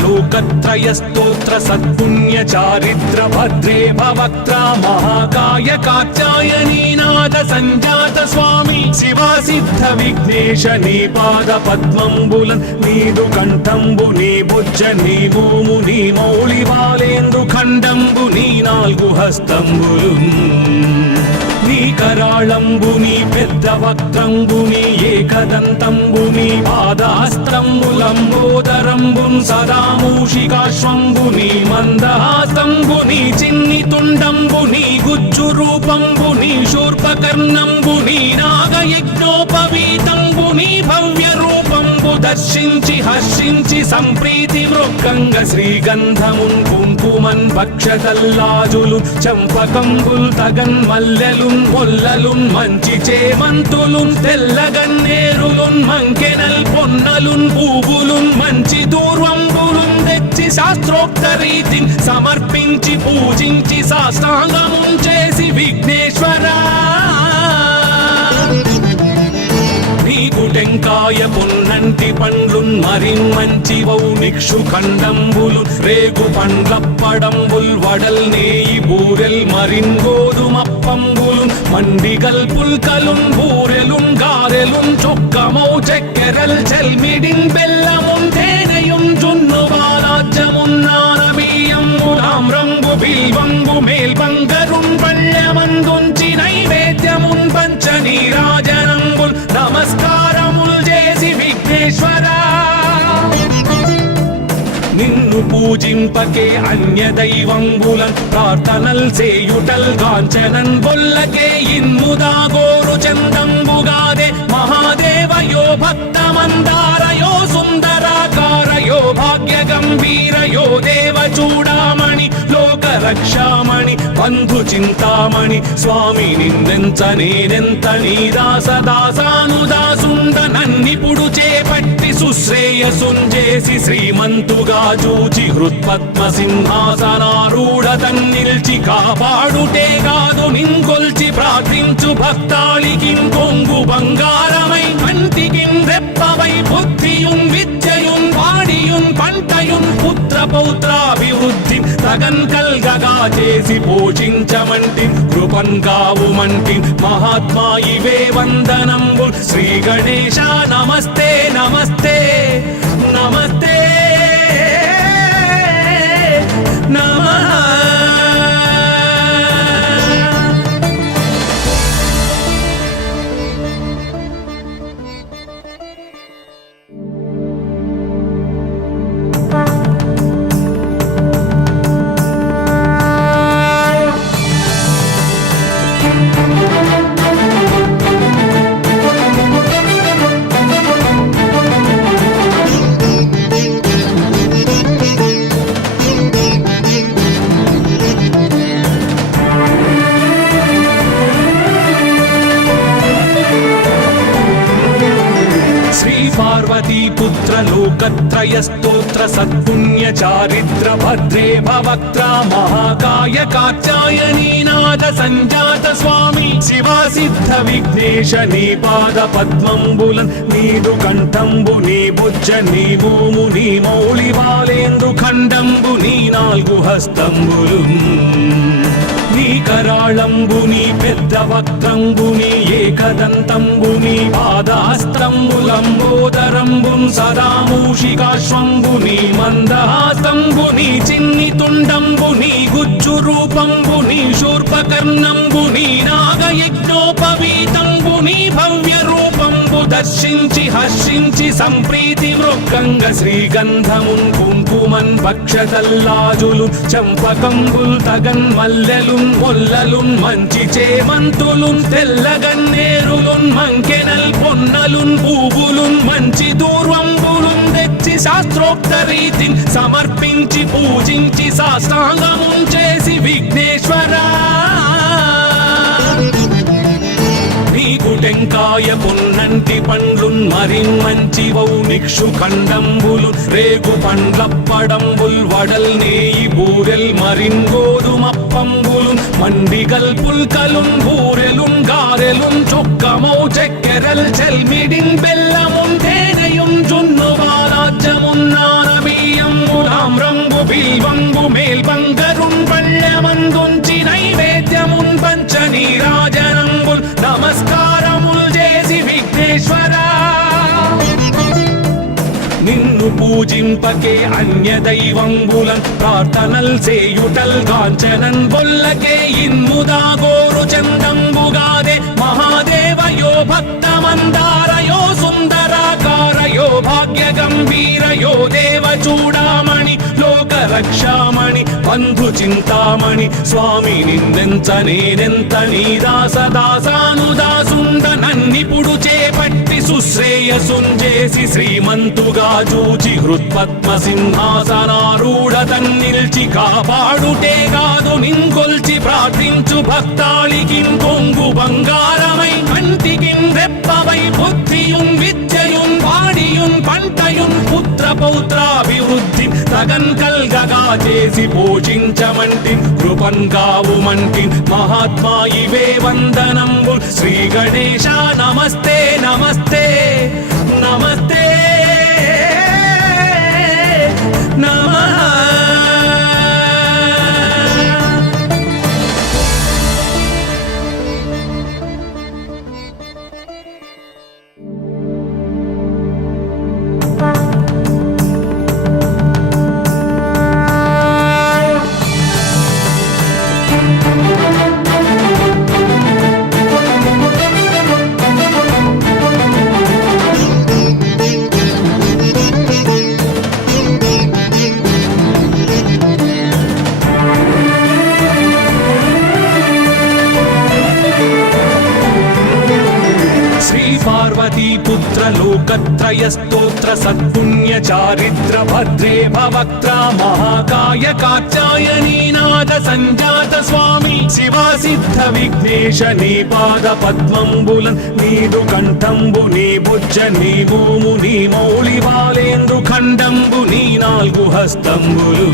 లోకత్రయ స్తోత్ర సత్పుణ్య చారిత్ర భద్రే భవక్త్ర మహాకాయ కాత్యాయనీ నాద సంజాత స్వామి శివా సిద్ధ విఘ్నేశ నీ పాద పద్మంబులన్ నీదు కంఠంబు నీ బుజ్జ నీ భూము నీ మౌళి బాలేందు ఖండంబు నీ నాలుగు హస్తంబులు నీ కరాళంబు నీ పెద్ద వక్త్రంబు నీ ఏకదంతంబు నీ పాదాస్త్రంబులంబోదరంబున్ సదా మూషికాశ్వంబు నీ మందహాసంబు నీ చిన్ని తుండంబు నీ గుజ్జు రూపంబు నీ శూర్పకర్ణంబు నీ నాగయజ్ఞోపవీతంబు నీ భవ్య రూపంబు దర్శించి హర్షించి సంప్రీతి వృక్కంగ శ్రీగంధమున్ కుంకుమన్ పక్షతల్లాజులు చంపకంబుల్ తగన్ మల్లెలున్ మొల్లలున్ మంచి చేమంతులున్ తెల్లగన్నేరులున్ మంకెనల్ పొన్నలున్ పూవులున్ మంచి దూర్వంబులున్ తెచ్చి శాస్త్రోక్త రీతిని సమర్పించి పూజించి సాష్టాంగమున్ చేసి విఘ్నేశ్వరా నీకు టెంకాయ పొన్నంటి పండ్లున్ మరిన్ మంచి వౌనిక్షు ఖండంబులు రేగు పండ్లప్పడంబుల్ వడల్ నేయి బూరెల్ మరిన్ గోధుమప్పంబులు మండిగల్ పుల్కలున్ బూరెలున్ గారెలున్ చొక్కమౌ చెక్కెరల్ చెల్మిడిన్ బెల్లమున్ తేనెయున్ జున్ను బాలాజ్యమున్ నానబియ్యంబులామ్ర పూజింపకే అన్య దైవంబులన్ ప్రార్థనల్ చేయుటల్ కాంచనన్ బొల్లకే ఇన్ముదా గోరు చందంబుగాదే మహాదేవయో భక్తమందారయో సుందరాకారయో భాగ్య గంభీరయో దేవ చూడామణి లోక రక్షామణి బంధు చింతామణి స్వామి నిన్నెంత నేనెంత నీ దాసదాసానుదాసుండ నన్నిపుడు చేపట్టి సుశ్రేయసుంజేసి శ్రీమంతుగా చూచి హృత్పద్మ సింహాసనారూఢ తన్నిల్చి కాపాడుటే కాదు నింకొల్చి ప్రార్థించు భక్తాళికి కొంగు బంగారమై కంటికిన్ రెప్పవై బుద్ధియున్ విద్యయున్ వాడియున్ పంటయున్ పుత్ర పౌత్రాభివృద్ధి తగన్ కల్గగా చేసి పోషించమంటి కృపన్ కావుమంటి మహాత్మా ఇవే వందనంబు శ్రీ గణేశ నమస్తే నమస్తే నమస్తే నమః. पुत्र लोकत्रय स्तोत्र सत्पुण्य चारित्र भद्रे भवक्त्र महाकाय कात्यायनी नाद संजात स्वामी शिवा सिद्ध विघ्नेश नी पाद पद्मंबुलन नीदु कंठंबु नी बुज्ज नी भूमु नी मौళి బాలేందు ఖండంబు నీ నాలుగు హస్తంబులున్ నీ కరాళంబుని పెద్ద వక్త్రంబుని ఏకదంతంబుని పాదహస్తంబులంబోదరంబున్ సదా మూషికాశ్వంబుని మందహాస్తంబుని చిన్ని తుండంబుని గుజ్జు రూపంబుని శూర్పకర్ణంబుని నాగయజ్ఞోపవీతంబుని భవ్య రూపంబు దర్శించి హర్షించి సంప్రీతి మృక్కంగ శ్రీగంధమున్ కుంకుమన్ భక్షతల్లాజులు చంపకంబుల్ తగన్ మల్లెలున్ మొల్లలున్ మంచి చేమంతులున్ తెల్లగన్నేరులున్ మంకెనల్ పొన్నలున్ పూవులున్ మంచి దూర్వంబులున్ తెచ్చి శాస్త్రోక్త రీతిని సమర్పించి పూజించి సాష్టాంగమున్ చేసి విఘ్నేశ్వరా నీకు టెంకాయ పొన్నంటి పండ్లున్ మరిన్మంచివౌ నిక్షు ఖండంబులు రేగు పండ్లప్పడంబుల్ వడల్ నేయి బూరెల్ మరిన్ గోధుమప్పంబులు మండిగల్ పుల్కలున్ బూరెలున్ గారెలున్ చొక్కమౌ చెక్కెరల్ చెల్మిడిన్ బెల్లమున్ తేనెయున్ జున్ను వారాజ్యమున్ నానబియ్యంబు తామ్రంబు బిల్వంబు మేల్బంగరున్ పళ్ళెమందుంచి నైవేద్యమున్ పంచ నీరాజనంబుల్ నమస్కారముల్ చేసి విఘ్నేశ్వరా నిన్ను పూజింపకే అన్య దైవంబులన్ ప్రార్థనల్ చేయుటల్ కాంచనన్ బొల్లకే ఇన్ముదా గోరు చందంబుగాదే మహాదేవయో భక్తమందారయో సుందరాకారయో భాగ్య గంభీరయో దేవ చూడామణి లోక రక్షామణి బంధు చింతామణి స్వామి నిన్నెంత నేనెంత నీ దాసదాసానుదాసుండ నన్నిపుడు చేపట్టి సుశ్రేయసుంజేసి శ్రీమంతుగా చూచి హృత్పద్మ సింహాసనారూఢ తన్నిల్చి కాపాడుటే కాదు నింకొల్చి ప్రార్థించు భక్తాళికి కొంగు బంగారమై కంటికిన్ రెప్పవై బుద్ధియున్ విద్యయున్ వాడియున్ పంటయున్ పుత్ర పౌత్రాభివృద్ధి తగన్ కల్గగా చేసి పోషించమంటి కృపన్ కావుమంటి మహాత్మా ఇవే వందనంబు శ్రీ గణేశ నమస్తే నమస్తే నమస్తే నమః. పార్వతీ పుత్ర లోకత్రయ స్తోత్ర సత్పుణ్య చారిత్ర భద్రే భవక్త్ర మహాకాయ కాత్యాయనీ నాద సంజాత స్వామి శివా సిద్ధ విఘ్నేశ నీ పాద పద్మంబులన్ నీదు కంఠంబు నీ బుజ్జ నీ భూము నీ మౌళి బాలేందు ఖండంబు నీ నాలుగు హస్తంబులు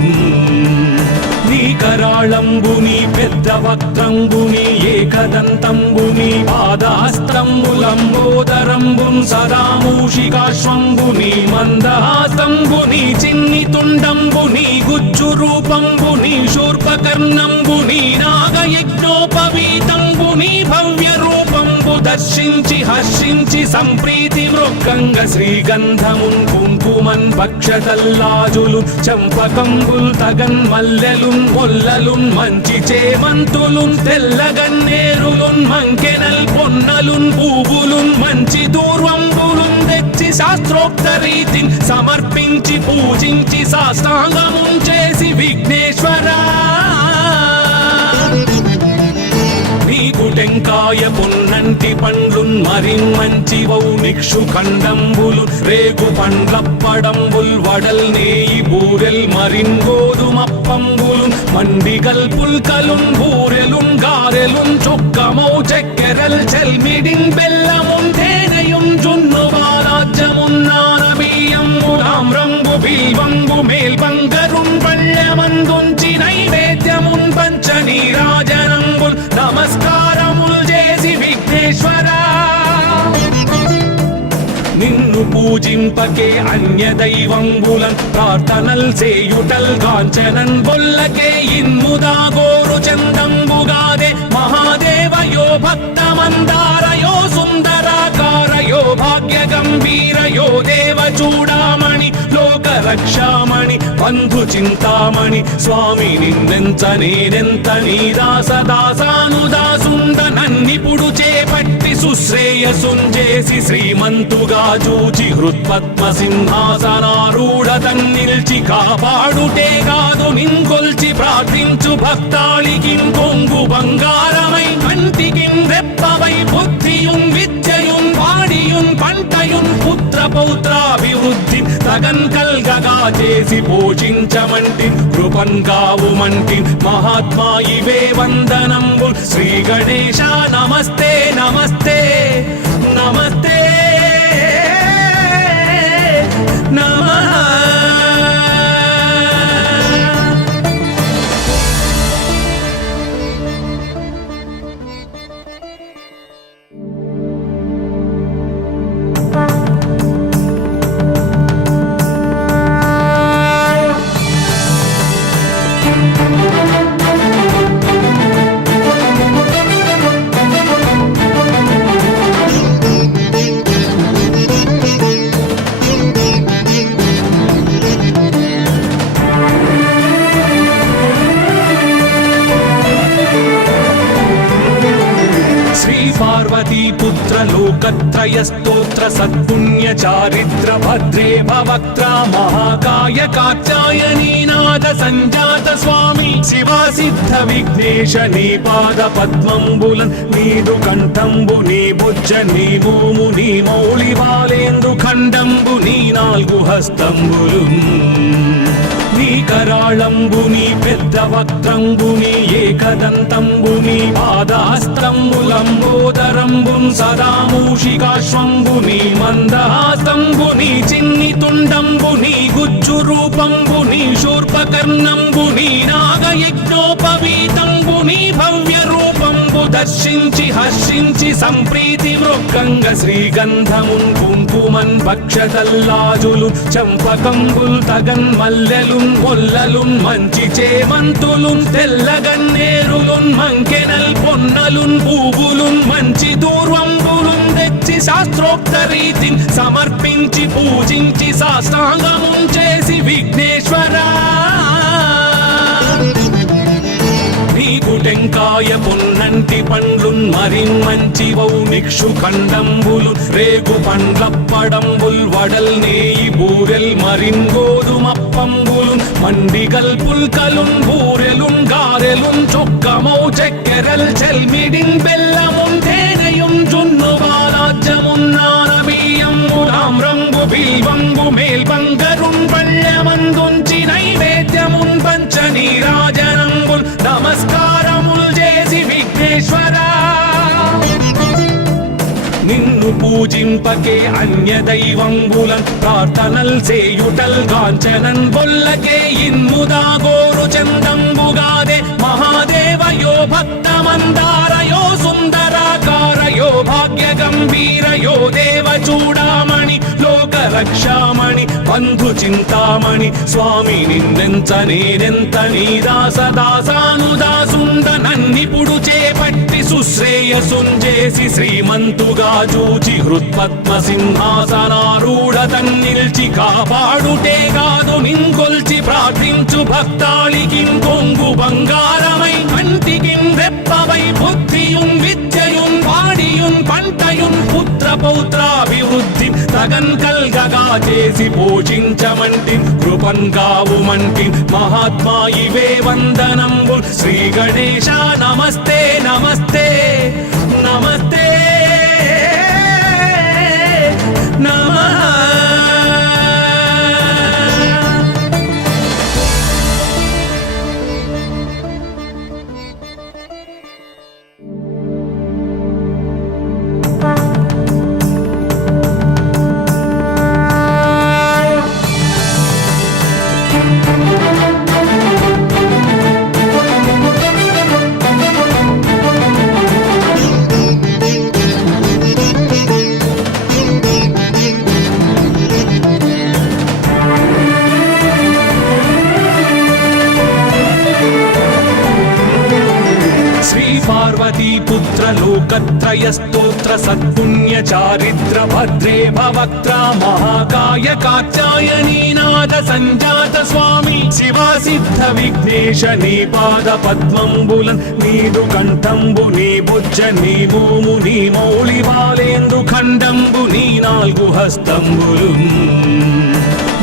నీ కరాళంబుని పెద్ద వక్త్రంబుని ఏకదంతంబుని పాదాస్తంబులంబోదరంబున్ సదా మూషికాశ్వంబుని మందహాస్తంబుని చిన్ని తుండంబుని గుజ్జు రూపంబుని శూర్పకర్ణంబుని నాగయజ్ఞోపవీతంబుని భవ్య రూపంబు దర్శించి హర్షించి సంప్రీతి మృక్కంగ శ్రీగంధమున్ కుంకుమన్ భక్షతల్లాజులు చంపకంబుల్ తగన్ మల్లెలున్ మొల్లలున్ మంచి చేమంతులున్ తెల్లగన్నేరులున్ మంకెనల్ పొన్నలున్ పూవులున్ మంచి దూర్వంబులున్ తెచ్చి శాస్త్రోక్త రీతిని సమర్పించి పూజించి సాష్టాంగమున్ చేసి విఘ్నేశ్వరా నీకు టెంకాయ పొన్నంటి పండ్లున్ మరిన్ మంచి వౌ నిక్షు ఖండంబులు రేగు పండ్లప్పడంబుల్ వడల్ నేయి బూరెల్ మరిన్ గోధుమప్పంబులు మండిగల్ పుల్కలున్ బూరెలున్ గారెలున్ చొక్కమౌ చెక్కెరల్ చెల్మిడిన్ బెల్లమున్ తేనెయున్ జున్ను బాలాజ్యమున్ నానబియ్యంబులామ్రంబు బిల్వంబు మేల్బంగరున్ పళ్ళమందుంచి నైవేద్యమున్ పంచ నీరాజనంబుల్ నమస్కారముల్ చేసి విఘ్నేశ్వరా నిన్ను పూజింపకే అన్య దైవంబులన్ ప్రార్థనల్ సేయుటల్ కాంచనన్ బొల్లకే ఇన్ముదా గోరు చందంబుగాదే మహాదేవయో భక్తమందారయో సుందరాకారయో భాగ్య గంభీరయో దేవ చూడామణి లోక రక్షామణి బంధు చింతామణి స్వామి నిన్నెంత నేనెంత నీ దాసదాసానుదాసుండ నన్నిపుడు చేపట్టి సుశ్రేయసుంజేసి శ్రీమంతుగా చూచి హృత్పద్మ సింహాసనారూఢ తన్నిల్చి కాపాడుటే కాదు నింకొల్చి ప్రార్థించు భక్తాళికి కొంగు బంగారమై కంటికి రెప్పవై బుద్ధియున్ విద్యయున్ వాడియున్ పంటయున్ పుత్ర పౌత్రాభివృద్ధి తగన్ కల్గగా చేసి పోషించమంటి కృపన్ కావుమంటి మహాత్మా ఇవే వందనంబు శ్రీ గణేశ నమస్తే నమస్తే నమస్తే నమః పార్వతీ పుత్ర లోకత్రయ స్తోత్ర సత్పుణ్య చారిత్ర భద్రే భవక్త్ర మహాకాయ కాత్యాయనీ నాద సంజాత స్వామి శివా సిద్ధ విఘ్నేశ నీ పాద పద్మంబులన్ నీదు కంఠంబు నీ బుజ్జ నీ భూము నీ మౌళి బాలేందు ఖండంబు నీ నాలుగు హస్తంబులు నీ కరాళంబుని పెద్ద వక్త్రంబుని ఏకదంతంబుని పాదాస్తంబులంబోదరంబున్ సదా మూషికాశ్వంబుని మందహాస్తంబుని చిన్ని తుండంబుని గుజ్జు రూపంబుని శూర్పకర్ణంబుని నాగయజ్ఞోపవీతంబుని భవ్య రూపంబు దర్శించి హర్షించి సంప్రీతి మృక్కంగ శ్రీగంధమున్ కుంకుమన్ భక్షతల్లాజులు చంపకంబుల్ తగన్ మల్లెలున్ మొల్లలున్ మంచి చేమంతులున్ తెల్లగన్నేరులున్ మంకెనల్ పొన్నలున్ పూవులున్ మంచి దూర్వంబులున్ తెచ్చి శాస్త్రోక్త రీతిని సమర్పించి పూజించి సాష్టాంగమున్ చేసి విఘ్నేశ్వరా నీకు టెంకాయ పొన్నంటి పండ్లున్ మరిన్ మంచి వౌ నిక్షు ఖండంబులు రేగు పండ్లప్పడంబుల్ వడల్ నేయి బూరెల్ మరిన్ గోధుమప్పంబులు మండిగల్ పుల్కలున్ బూరెలున్ గారెలున్ చొక్కమౌ చెక్కెరల్ చెల్మిడిన్ బెల్లమున్ తేనెయున్ జున్ను బాలాజ్యమున్ నానబి నమస్కారములు చేసి విఘ్నేశ్వరా నిన్ను పూజింపకే అన్య దైవంబులన్ ప్రార్థనల్ సేయుటల్ గాంచనన్ బొల్లకే ఇన్ముదాగోరు చందంబుగాదే మహాదేవయో భక్తమందారయో సుందరాకారయో భాగ్య గంభీరయో దేవ చూడామణి లోక రక్షామణి బంధు చింతామణి స్వామి నిన్నెంత నేనెంత నీ దాసదాసానుదాసుండ నన్నిపుడు చేపట్టి సుశ్రేయసుంజేసి శ్రీమంతుగా చూచి హృత్పద్మ సింహాసనారూఢ తన్నిల్చి కాపాడుటే కాదు నింకొల్చి ప్రార్థించు భక్తాళికిం కొంగు బంగారమై కంటికిం రెప్పవై బుద్ధియుం విద్యయుం వాడియుం పంటయుం పుత్ర పౌత్రాభివృద్ధి తగన్ కల్గగా చేసి పోషించమంటి కృపన్ కావుమంటి మహాత్మా ఇవే వందనంబు శ్రీ గణేశ నమస్తే నమస్తే నమస్తే నమః పార్వతీపుత్ర లోకత్రయ స్తోత్ర సత్పుణ్య చారిత్ర భద్రే భవక్త్ర మహాకాయ కాత్యాయనీ నాద సంజాత స్వామి శివా సిద్ధ విఘ్నేశ నీ పాద పద్మంబులన్ నీదు కంఠంబు నీ బుజ్జ నీ భూము నీ మౌళి బాలేందు ఖండంబు నీ నాలుగు హస్తంబులు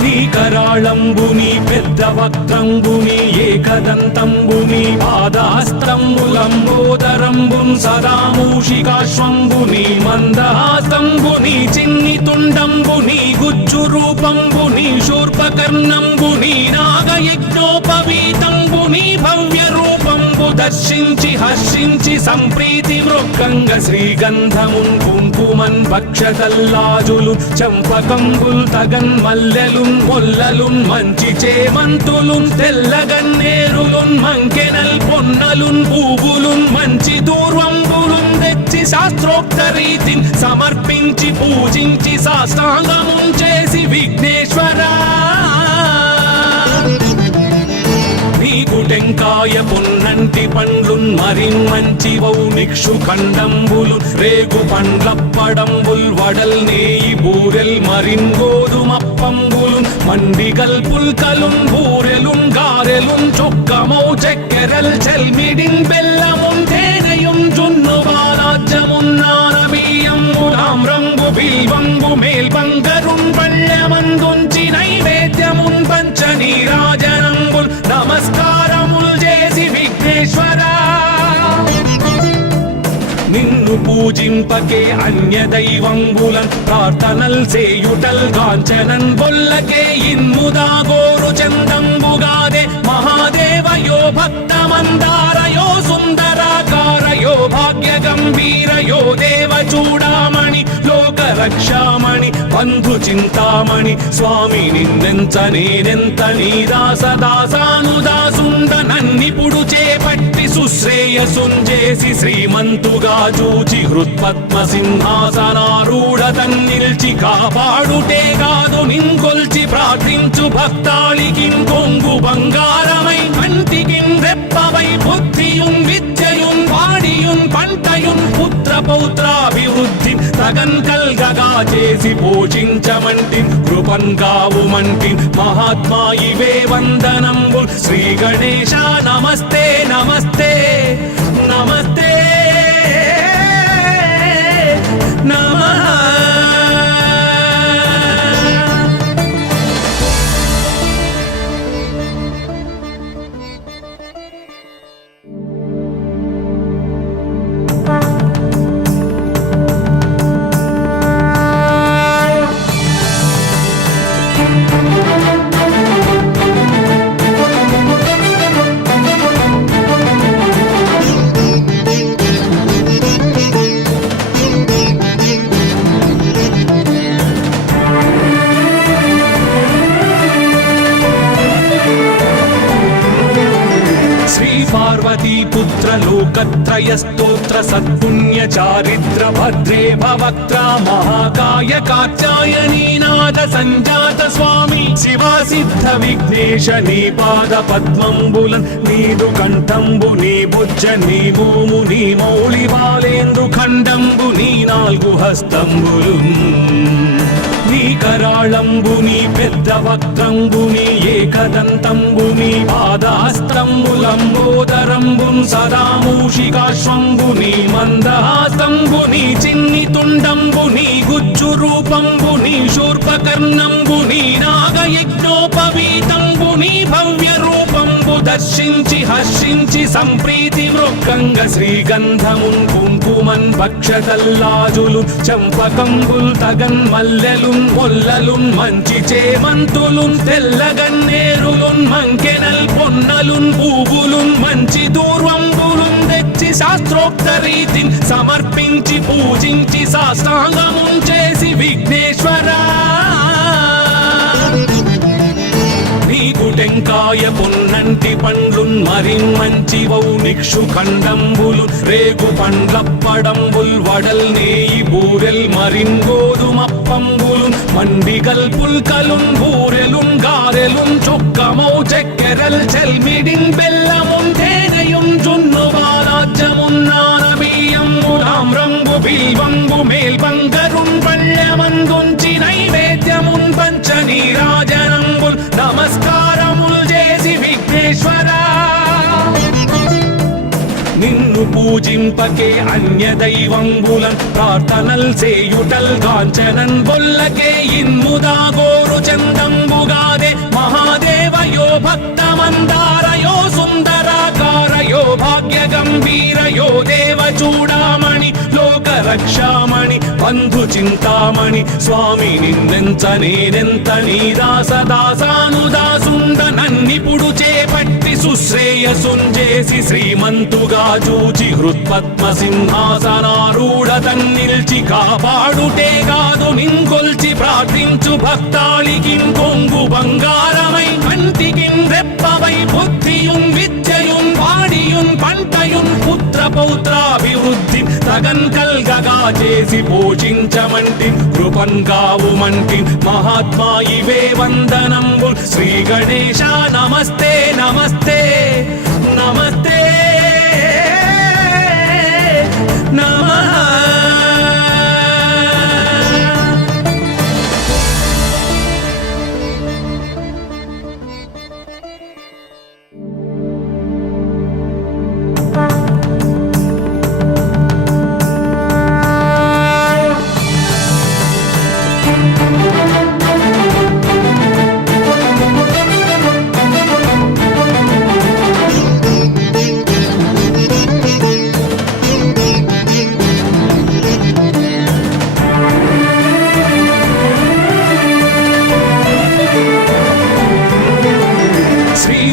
నీ కరాళంబుని పెద్ద వక్త్రంబుని ఏకదంతంబుని పాదహస్తంబులంబోదరంబున్ సదా మూషికాశ్వంబుని మందహాస్తంబుని చిన్ని తుండంబుని గుజ్జు రూపంబుని శూర్పకర్ణంబుని నాగయజ్ఞోపవీతంబుని భవ్య రూపంబు దర్శించి హర్షించి సంప్రీతి వృక్కంగ శ్రీగంధమున్ కుంకుమన్ భక్షతల్లాజులు చంపకంబుల్ తగన్ మల్లెలు మొల్లలున్ మంచి చేమంతులున్ తెల్లగన్నేరులున్ మంకెనల్ పొన్నలున్ పూవులున్ మంచి దూర్వంబులున్ తెచ్చి శాస్త్రోక్త రీతిని సమర్పించి పూజించి సాష్టాంగమున్ చేసి విఘ్నేశ్వరా నీకు టెంకాయ పొన్నంటి పండ్లున్ మరిన్ మంచివౌ నిక్షు ఖండంబులు రేగు పండ్లప్పడంబుల్ వడల్ నేయి బూరెల్ మరిన్ గోధుమప్పంబులు మండిగల్ పుల్కలున్ బూరెలున్ గారెలున్ చుక్కమౌ చక్కెరల్ చెల్మిడిన్ బెల్లమున్ తేనెయున్ జున్ను బాలాజ్యమున్ నానబియ్యంబులామ్రంబు బిల్వంబు మేల్బంగరున్ పళ్ళెమందుంచి నైవేద్యమున్ పంచనీరాజనంబుల్ నమస్కారముల్ చేసి విఘ్నేశ్వరా నిన్ను పూజింపకే అన్య దైవంబులన్ ప్రార్థనల్ సేయుటల్ గాంచనన్ బొల్లకే ఇన్ముదాగోరు చందంబుగాదే మహాదేవయో భక్తమందారయో సుందరాకారయో భాగ్య గంభీరయో దేవ చూడామణి లోక రక్షామణి బంధు చింతామణి స్వామి నిన్నెంత నేనెంత నీ దాసదాసానుదాసుండ నన్నిపుడు చేపట్టి సుశ్రేయసుంజేసి శ్రీమంతుగా చూచి హృత్పద్మ సింహాసనారూఢ తన్నిల్చి కాపాడుటే కాదు నింకొల్చి ప్రార్థించు భక్తాళికిం కొంగు బంగారమై కంటికిం రెప్పవై బుద్ధియుం విద్యయుం వాడియుం పంటయుం పుత్ర పౌత్రాభివృద్ధి తగన్ కల్గగా చేసి పోషించమంటి కృపన్ కావుమంటి మహాత్మా ఇవే వందనంబు శ్రీ గణేశ నమస్తే నమస్తే నమస్తే నమః పార్వతీ పుత్ర లోకత్రయ స్తోత్ర సత్పుణ్య చారిత్ర భద్రే భవక్త్ర మహాకాయ కాత్యాయనీ నాద సంజాత స్వామి శివా సిద్ధ విఘ్నేశ నీ పాద పద్మంబులన్ నీదు కంఠంబు నీ బుజ్జ నీ భూము నీ మౌళి బాలేందు ఖండంబు నీ నాలుగు హస్తంబులు నీ కరాళంబు నీ పెద్ద వక్త్రంబు నీ ఏకదంతంబు నీ పాదాస్త్రంబులంబోదరంబు సదా మూషికాశ్వంబు నీ మందహాసంబు నీ చిన్ని తుండంబు నీ గుజ్జు రూపంబు నీ శూర్పకర్ణంబు నీ నాగయజ్ఞోపవీతంబు నీ భవ్య రూపంబు దర్శించి హర్షించి సంప్రీతి వృక్కంగ శ్రీగంధమున్ కుంకుమన్ భక్షతల్లాజులు చంపకంబుల్ తగన్ మల్లెలున్ మొల్లలున్ మంచి చేమంతులున్ తెల్లగన్నేరులున్ మంకెనల్ పొన్నలున్ పూవులున్ మంచి దూర్వంబులున్ తెచ్చి శాస్త్రోక్త రీతిని సమర్పించి పూజించి సాష్టాంగమున్ చేసి విఘ్నేశ్వరా నీకు టెంకాయ పొన్నంటి పండ్లున్ మరి మంచివౌ నిక్షు ఖండంబులు రేగు పండ్లప్పడంబుల్ వడల్ నేయి బూరెల్ మరిన్ గోధుమప్పంబులు మండిగల్ పుల్కలున్ బూరెలున్ గారెలున్ చొక్కమౌ చెక్కెరల్ చెల్మిడిన్ బెల్లమున్ తేనెయున్ జున్ను బాలాజ్యమున్ నానబియ్యంబులాం రంగు బిల్వంగు మేల్బంగరున్ పళ్ళెమందుంచి నైవేద్యమున్ పంచ నీరాజనంబుల్ నమస్కారముల్ చేసి విఘ్నేశ్వరా నిన్ను పూజింపకే అన్య దైవంబులన్ ప్రార్థనల్ సేయుటల్ కాంచనన్ బొల్లకే ఇన్ముదా గోరు చందంబుగాదే మహాదేవయో భక్తమందారయో సుందరాకారయో భాగ్య గంభీరయో దేవ చూడామణి లోక రక్షామణి బంధు చింతామణి స్వామి నిన్నెంత నేనెంత నీ దాసదాసానుదాసుండ నన్నిపుడు చేపట్టి సుశ్రేయసుంజేసి శ్రీమంతుగా చూచి హృత్పద్మ సింహాసనారూఢ తన్నిల్చి కాపాడుటే కాదు నింకొల్చి ప్రార్థించు భక్తాళికిం కొంగు బంగారమై కంటికిం రెప్పవై బుద్ధియున్ విద్యయున్ వాడియున్ పంటయున్ పుత్ర పౌత్రాభివృద్ధి తగన్ కల్గగా చేసి పోషించమంటి కృపన్ కావుమంటి మహాత్మా ఇవే వందనంబు శ్రీ గణేశ నమస్తే నమస్తే నమస్తే నమః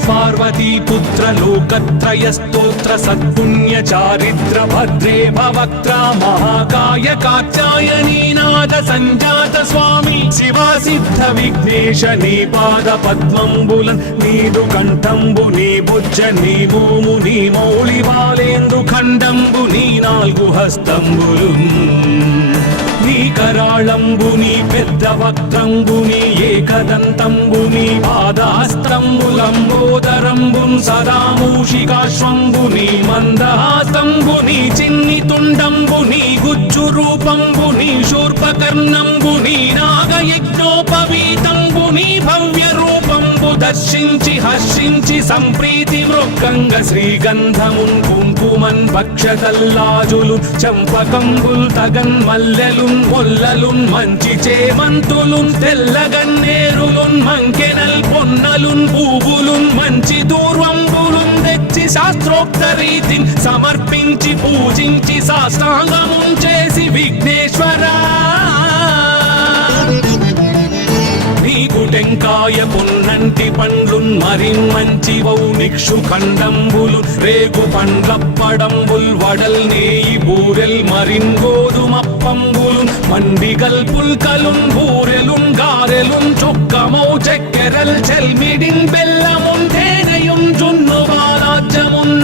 పార్వతీ పుత్ర లోకత్రయ స్తోత్ర సత్పుణ్య చారిత్ర భద్రే భవక్త్ర మహాకాయ కాత్యాయనీ నాద సంజాత స్వామి శివా సిద్ధ విఘ్నేశ నీ పాద పద్మంబులన్ నీదు కంఠంబు నీ బుజ్జ నీ భూము నీ మౌళి బాలేందు ఖండంబు నీ నాలుగు హస్తంబులు నీ కరాళంబు నీ పెద్ద వక్త్రంబు నీ ఏకదంతంబు నీ పాదాస్త్రంబులంబోదరంబు సదా మూషికాశ్వంబు నీ మందహాసంబు నీ చిన్ని తుండంబు నీ గుజ్జు రూపంబు నీ శూర్పకర్ణంబు నీ నాగయజ్ఞోపవీతంబు నీ భవ్య రూపంబు దర్శించి హర్షించి సంప్రీతి వృక్కంగ శ్రీగంధమున్ కుంకుమన్ భక్షతల్లాజులు చంపకంబుల్ తగన్ మల్లెలున్ మొల్లలున్ మంచి చేమంతులున్ తెల్లగన్నేరులున్ మంకెనల్ పొన్నలున్ పూవులున్ మంచి దూర్వంబులున్ తెచ్చి శాస్త్రోక్త రీతిని సమర్పించి పూజించి సాష్టాంగమున్ చేసి విఘ్నేశ్వరా నీకు టెంకాయ పొన్నంటి పండ్లున్ మరి మంచివౌ నిక్షు ఖండంబులు రేగు పండ్లప్పడంబుల్ వడల్ నేయి బూరెల్ మరిన్ గోధుమప్పంబులు మండిగల్ పుల్కలున్ బూరెలున్ గారెలున్ చొక్కమౌ చెక్కెరల్ చెల్మిడిన్ బెల్లమున్ తేనెయున్ జున్ను బాలాజ్యమున్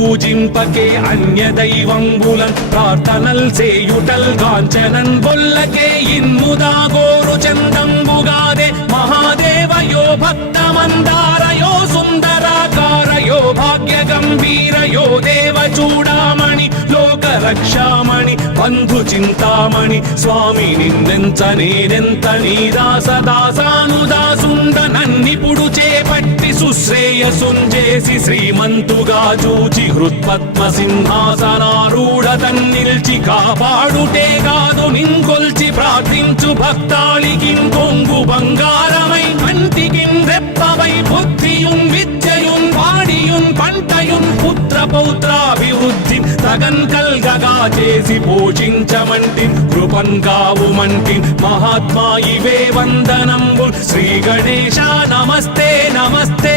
పూజింపకే అన్య దైవంబులన్ ప్రార్థనల్ సేయుటల్ కాంచనన్ బొల్లకే ఇన్ముదా గోరు చందంబుగాదే మహాదేవయో భక్తమందారయో సుందరాకారయో భాగ్య గంభీరయో దేవ చూడామణి లోక రక్షామణి బంధు చింతామణి స్వామి నిన్నెంత నేనెంత నీ దాసదాసానుదాసుండ నన్నిపుడు చేపట్టి సుశ్రేయసుంజేసి శ్రీమంతుగా చూచి హృత్పద్మ సింహాసనారూఢ తన్నిల్చి కాపాడుటే కాదు నింకొల్చి ప్రార్థించు భక్తాళికిన్ కొంగు బంగారమై కంటికిన్ రెప్పవై బుద్ధియున్ విద్యయున్ వాడియున్ పంటయున్ పుత్ర పౌత్రాభివృద్ధి తగన్ కల్గగా చేసి పోషించమంటి కృపన్ కావుమంటి మహాత్మా ఇవే వందనంబు శ్రీ గణేశ నమస్తే నమస్తే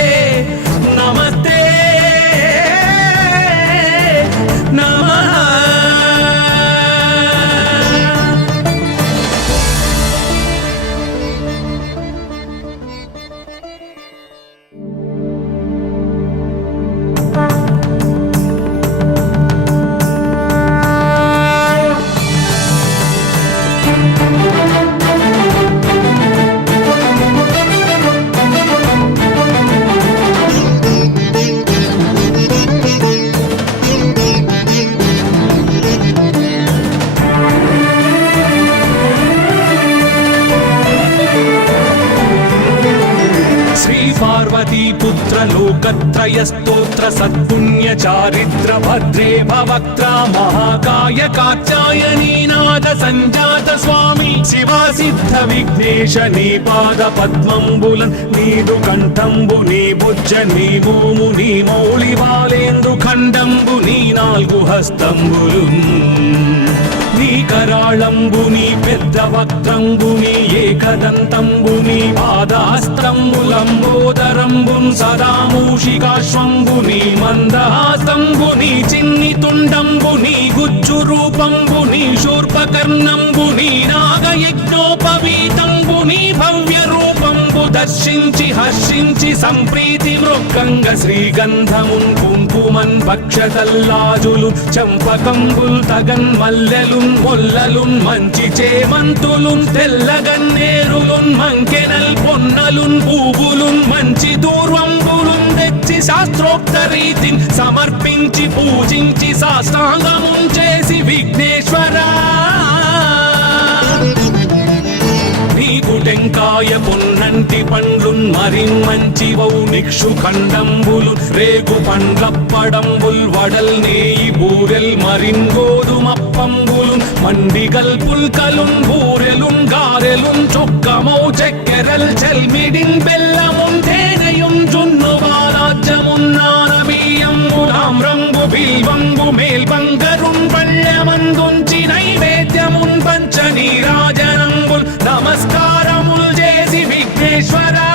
నమస్తే నమః. పార్వతీపుత్ర లోకత్రయ స్తోత్ర సత్పుణ్య చారిత్ర భద్రే భవక్త్ర మహాకాయ కాత్యాయనీనాథ సంజాత స్వామి శివా సిద్ధ విఘ్నేశ నీ పాద పద్మంబులన్ నీదు కంఠంబు నీ బుజ్జ నీ భూము నీ మౌళి బాలేందు ఖండంబు నీ నాలుగు హస్తంబులు నీ కరాళంబుని పెద్ద వక్త్రంబుని ఏకదంతంబుని పాదాస్తంబులంబోదరంబున్ సదా మూషికాశ్వంబుని మందహాస్తంబుని చిన్ని తుండంబుని గుజ్జు రూపంబుని శూర్పకర్ణంబుని నాగయజ్ఞోపవీతంబుని భవ్య రూపంబు దర్శించి హర్షించి సంప్రీతి మృక్కంగ శ్రీగంధమున్ కుంకుమన్ భక్షతల్లాజులు చంపకంబుల్ తగన్ మల్లెలున్ మొల్లలున్ మంచి చేమంతులున్ తెల్లగన్నేరులున్ మంకెనల్ పొన్నలున్ పూవులున్ మంచి దూర్వంబులున్ తెచ్చి శాస్త్రోక్త రీతిని సమర్పించి పూజించి సాష్టాంగమున్ చేసి విఘ్నేశ్వరా నీకు టెంకాయ పొన్నంటి పండ్లున్ మరిమంచివౌ నిక్షు ఖండంబులు రేగు పండ్లప్పడంబుల్ వడల్ నేయి బూరెల్ మరిన్ గోధుమప్పంబులు మండిగల్ పుల్కలున్ బూరెలున్ గారెలున్ చొక్కమౌ చెక్కెరల్ చెల్మిడిన్ బెల్లమున్ తేనెయున్ జున్ను బాలాజ్యమున్ నానబియ్యంబు తామ్రంబు బిల్వంబు మేల్బంగరున్ పళ్ళమందుంచి నైవేద్యమున్ పంచ నీరాజనంబుల్ నమస్కారముల్ చేసి విఘ్నేశ్వరా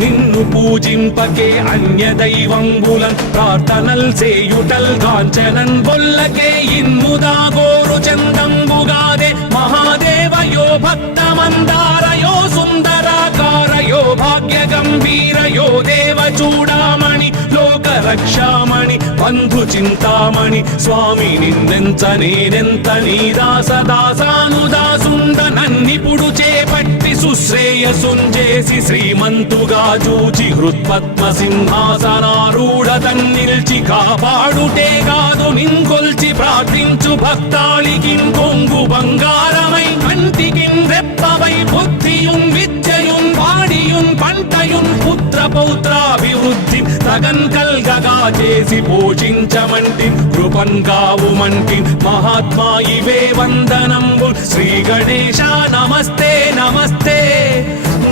నిన్ను పూజింపకే అన్య దైవంబులన్ ప్రార్థనల్ సేయుటల్ కాంచనన్ బొల్లకే ఇన్ముదా గోరు చందంబుగాదే మహాదేవయో భక్తమందారయో సుందరాకారయో భాగ్య గంభీరయో దేవ చూడామణి లోక రక్షామణి బంధు చింతామణి స్వామి నిన్నెంత నేనెంత నీ దాసదాసానుదాసుండ నన్నిపుడు చేపట్టి సుశ్రేయసుంజేసి శ్రీమంతుగా చూచి హృత్పద్మ సింహాసనారూఢ తన్నిల్చి కాపాడుటే కాదు నింకొల్చి ప్రార్థించు భక్తాళికిన్ కొంగు బంగారమై కంటికిన్ రెప్పవై బుద్ధియున్ విద్యయున్ వాడియున్ పంటయున్ పుత్ర పౌత్రాభివృద్ధి తగన్ కల్గగా చేసి పోషించమంటి కృపన్ కావుమంటి మహాత్మా ఇవే వందనంబు శ్రీ గణేశ నమస్తే నమస్తే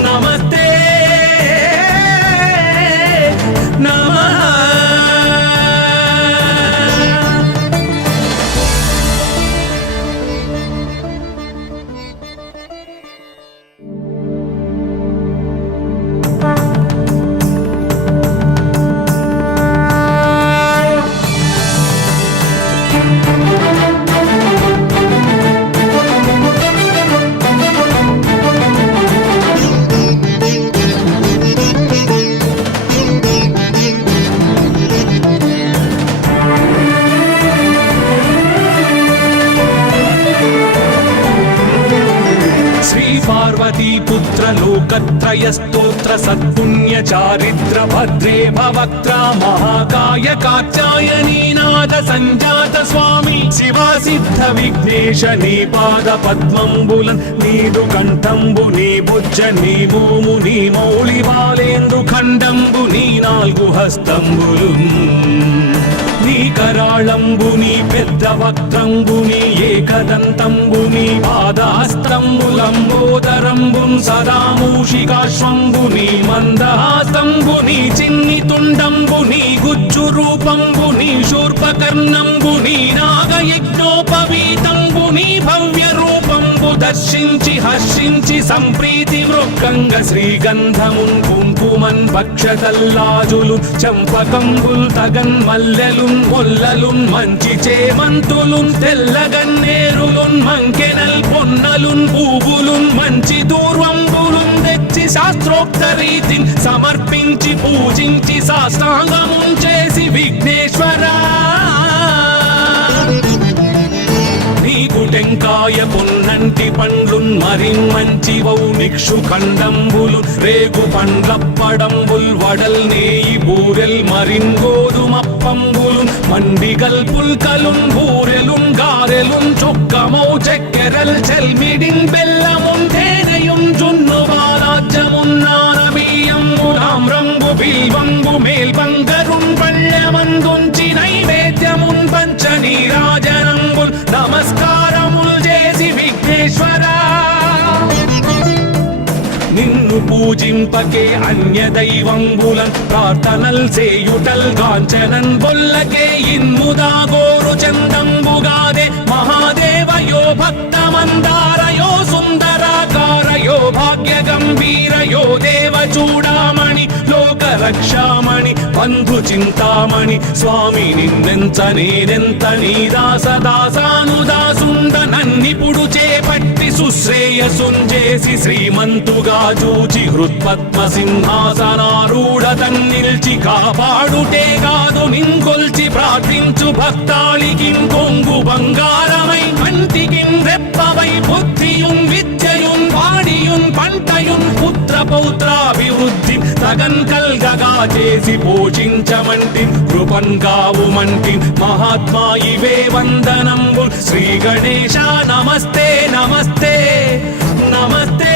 నమస్తే నమః. పార్వతీ పుత్ర లోకత్రయ స్తోత్ర సత్పుణ్య చారిత్ర భద్రే భవక్త్ర మహాకాయ కాత్యాయనీనాథ సంజాత స్వామి శివా సిద్ధ విఘ్నేశ నీ పాద పద్మంబులన్ నీదు కంఠంబు నీ బుజ్జ నీ భూము నీ మౌళి బాలేందు ఖండంబు నీ నాలుగు హస్తంబులు నీ కరాళంబుని పెద్ద వక్త్రంబుని ఏకదంతంబుని పాదాస్తంబులంబోదరంబున్ సదా మూషికాశ్వంబుని మందహాస్తంబుని చిన్ని తుండంబుని గుజ్జు రూపంబుని శూర్పకర్ణంబుని నాగయజ్ఞోపవీతంబుని భవ్య రూపంబు దర్శించి హర్షించి సంప్రీతి వృక్కంగ శ్రీగంధమున్ కుంకుమన్ భక్షతల్లాజులు చంపకంబుల్ తగన్ మల్లెలు మొల్లలున్ మంచి చేమంతులున్ తెల్లగన్నేరులున్ మంకెనల్ పొన్నలున్ పూవులున్ మంచి దూర్వంబులున్ తెచ్చి శాస్త్రోక్త రీతిని సమర్పించి పూజించి సాష్టాంగమున్ చేసి విఘ్నేశ్వరా నీకు టెంకాయ పొన్నంటి పండ్లున్ మరిన్ మంచి వౌ నిక్షు ఖండంబులు రేగు పండ్లప్పడంబుల్ వడల్ నేయి బూరెల్ మరిన్ గోధుమప్పంబులు మండిగల్ పుల్కలున్ బూరెలున్ గారెలున్ చొక్కమౌ చక్కెరల్ చెల్మిడిన్ బెల్లమున్ తేనెయున్ జున్ను బాలాజ్యమున్ నానబియ్యంబు తామ్రంబు బిల్వంబు మేల్బంగరున్ పళ్ళమందుంచి నైవేద్యమున్ పంచ నీరాజనంబుల్ నమస్కారముల్ చేసి విఘ్నేశ్వరా నిన్ను పూజింపకే అన్య దైవంబులన్ ప్రార్థనల్ సేయుటల్ కాంచనన్ బొల్లకే ఇన్ముదా గోరు చందంబుగాదే మహాదేవయో భక్తమందారయో సుందరాకారయో భాగ్య గంభీరయో దేవ చూడామణి లోక రక్షామణి బంధు చింతామణి స్వామి నిన్నెంత నేనెంత నీ దాసదాసానుదాసుండ నన్నిపుడు చేపట్టి సుశ్రేయసుంజేసి శ్రీమంతుగా చూచి హృత్పద్మ సింహాసనారూఢ తన్నిల్చి కాపాడుటే కాదు నింకొల్చి ప్రార్థించు భక్తాళికి కొంగు బంగారమై కంటికి రెప్పవై బుద్ధియున్ విద్యయున్ వాడియున్ పంటయున్ పుత్ర పౌత్రాభివృద్ధి తగన్ కల్గగా చేసి పోషించమంటి కృపన్ కావుమంటి మహాత్మా ఇవే వందనంబు శ్రీ గణేశ నమస్తే నమస్తే నమస్తే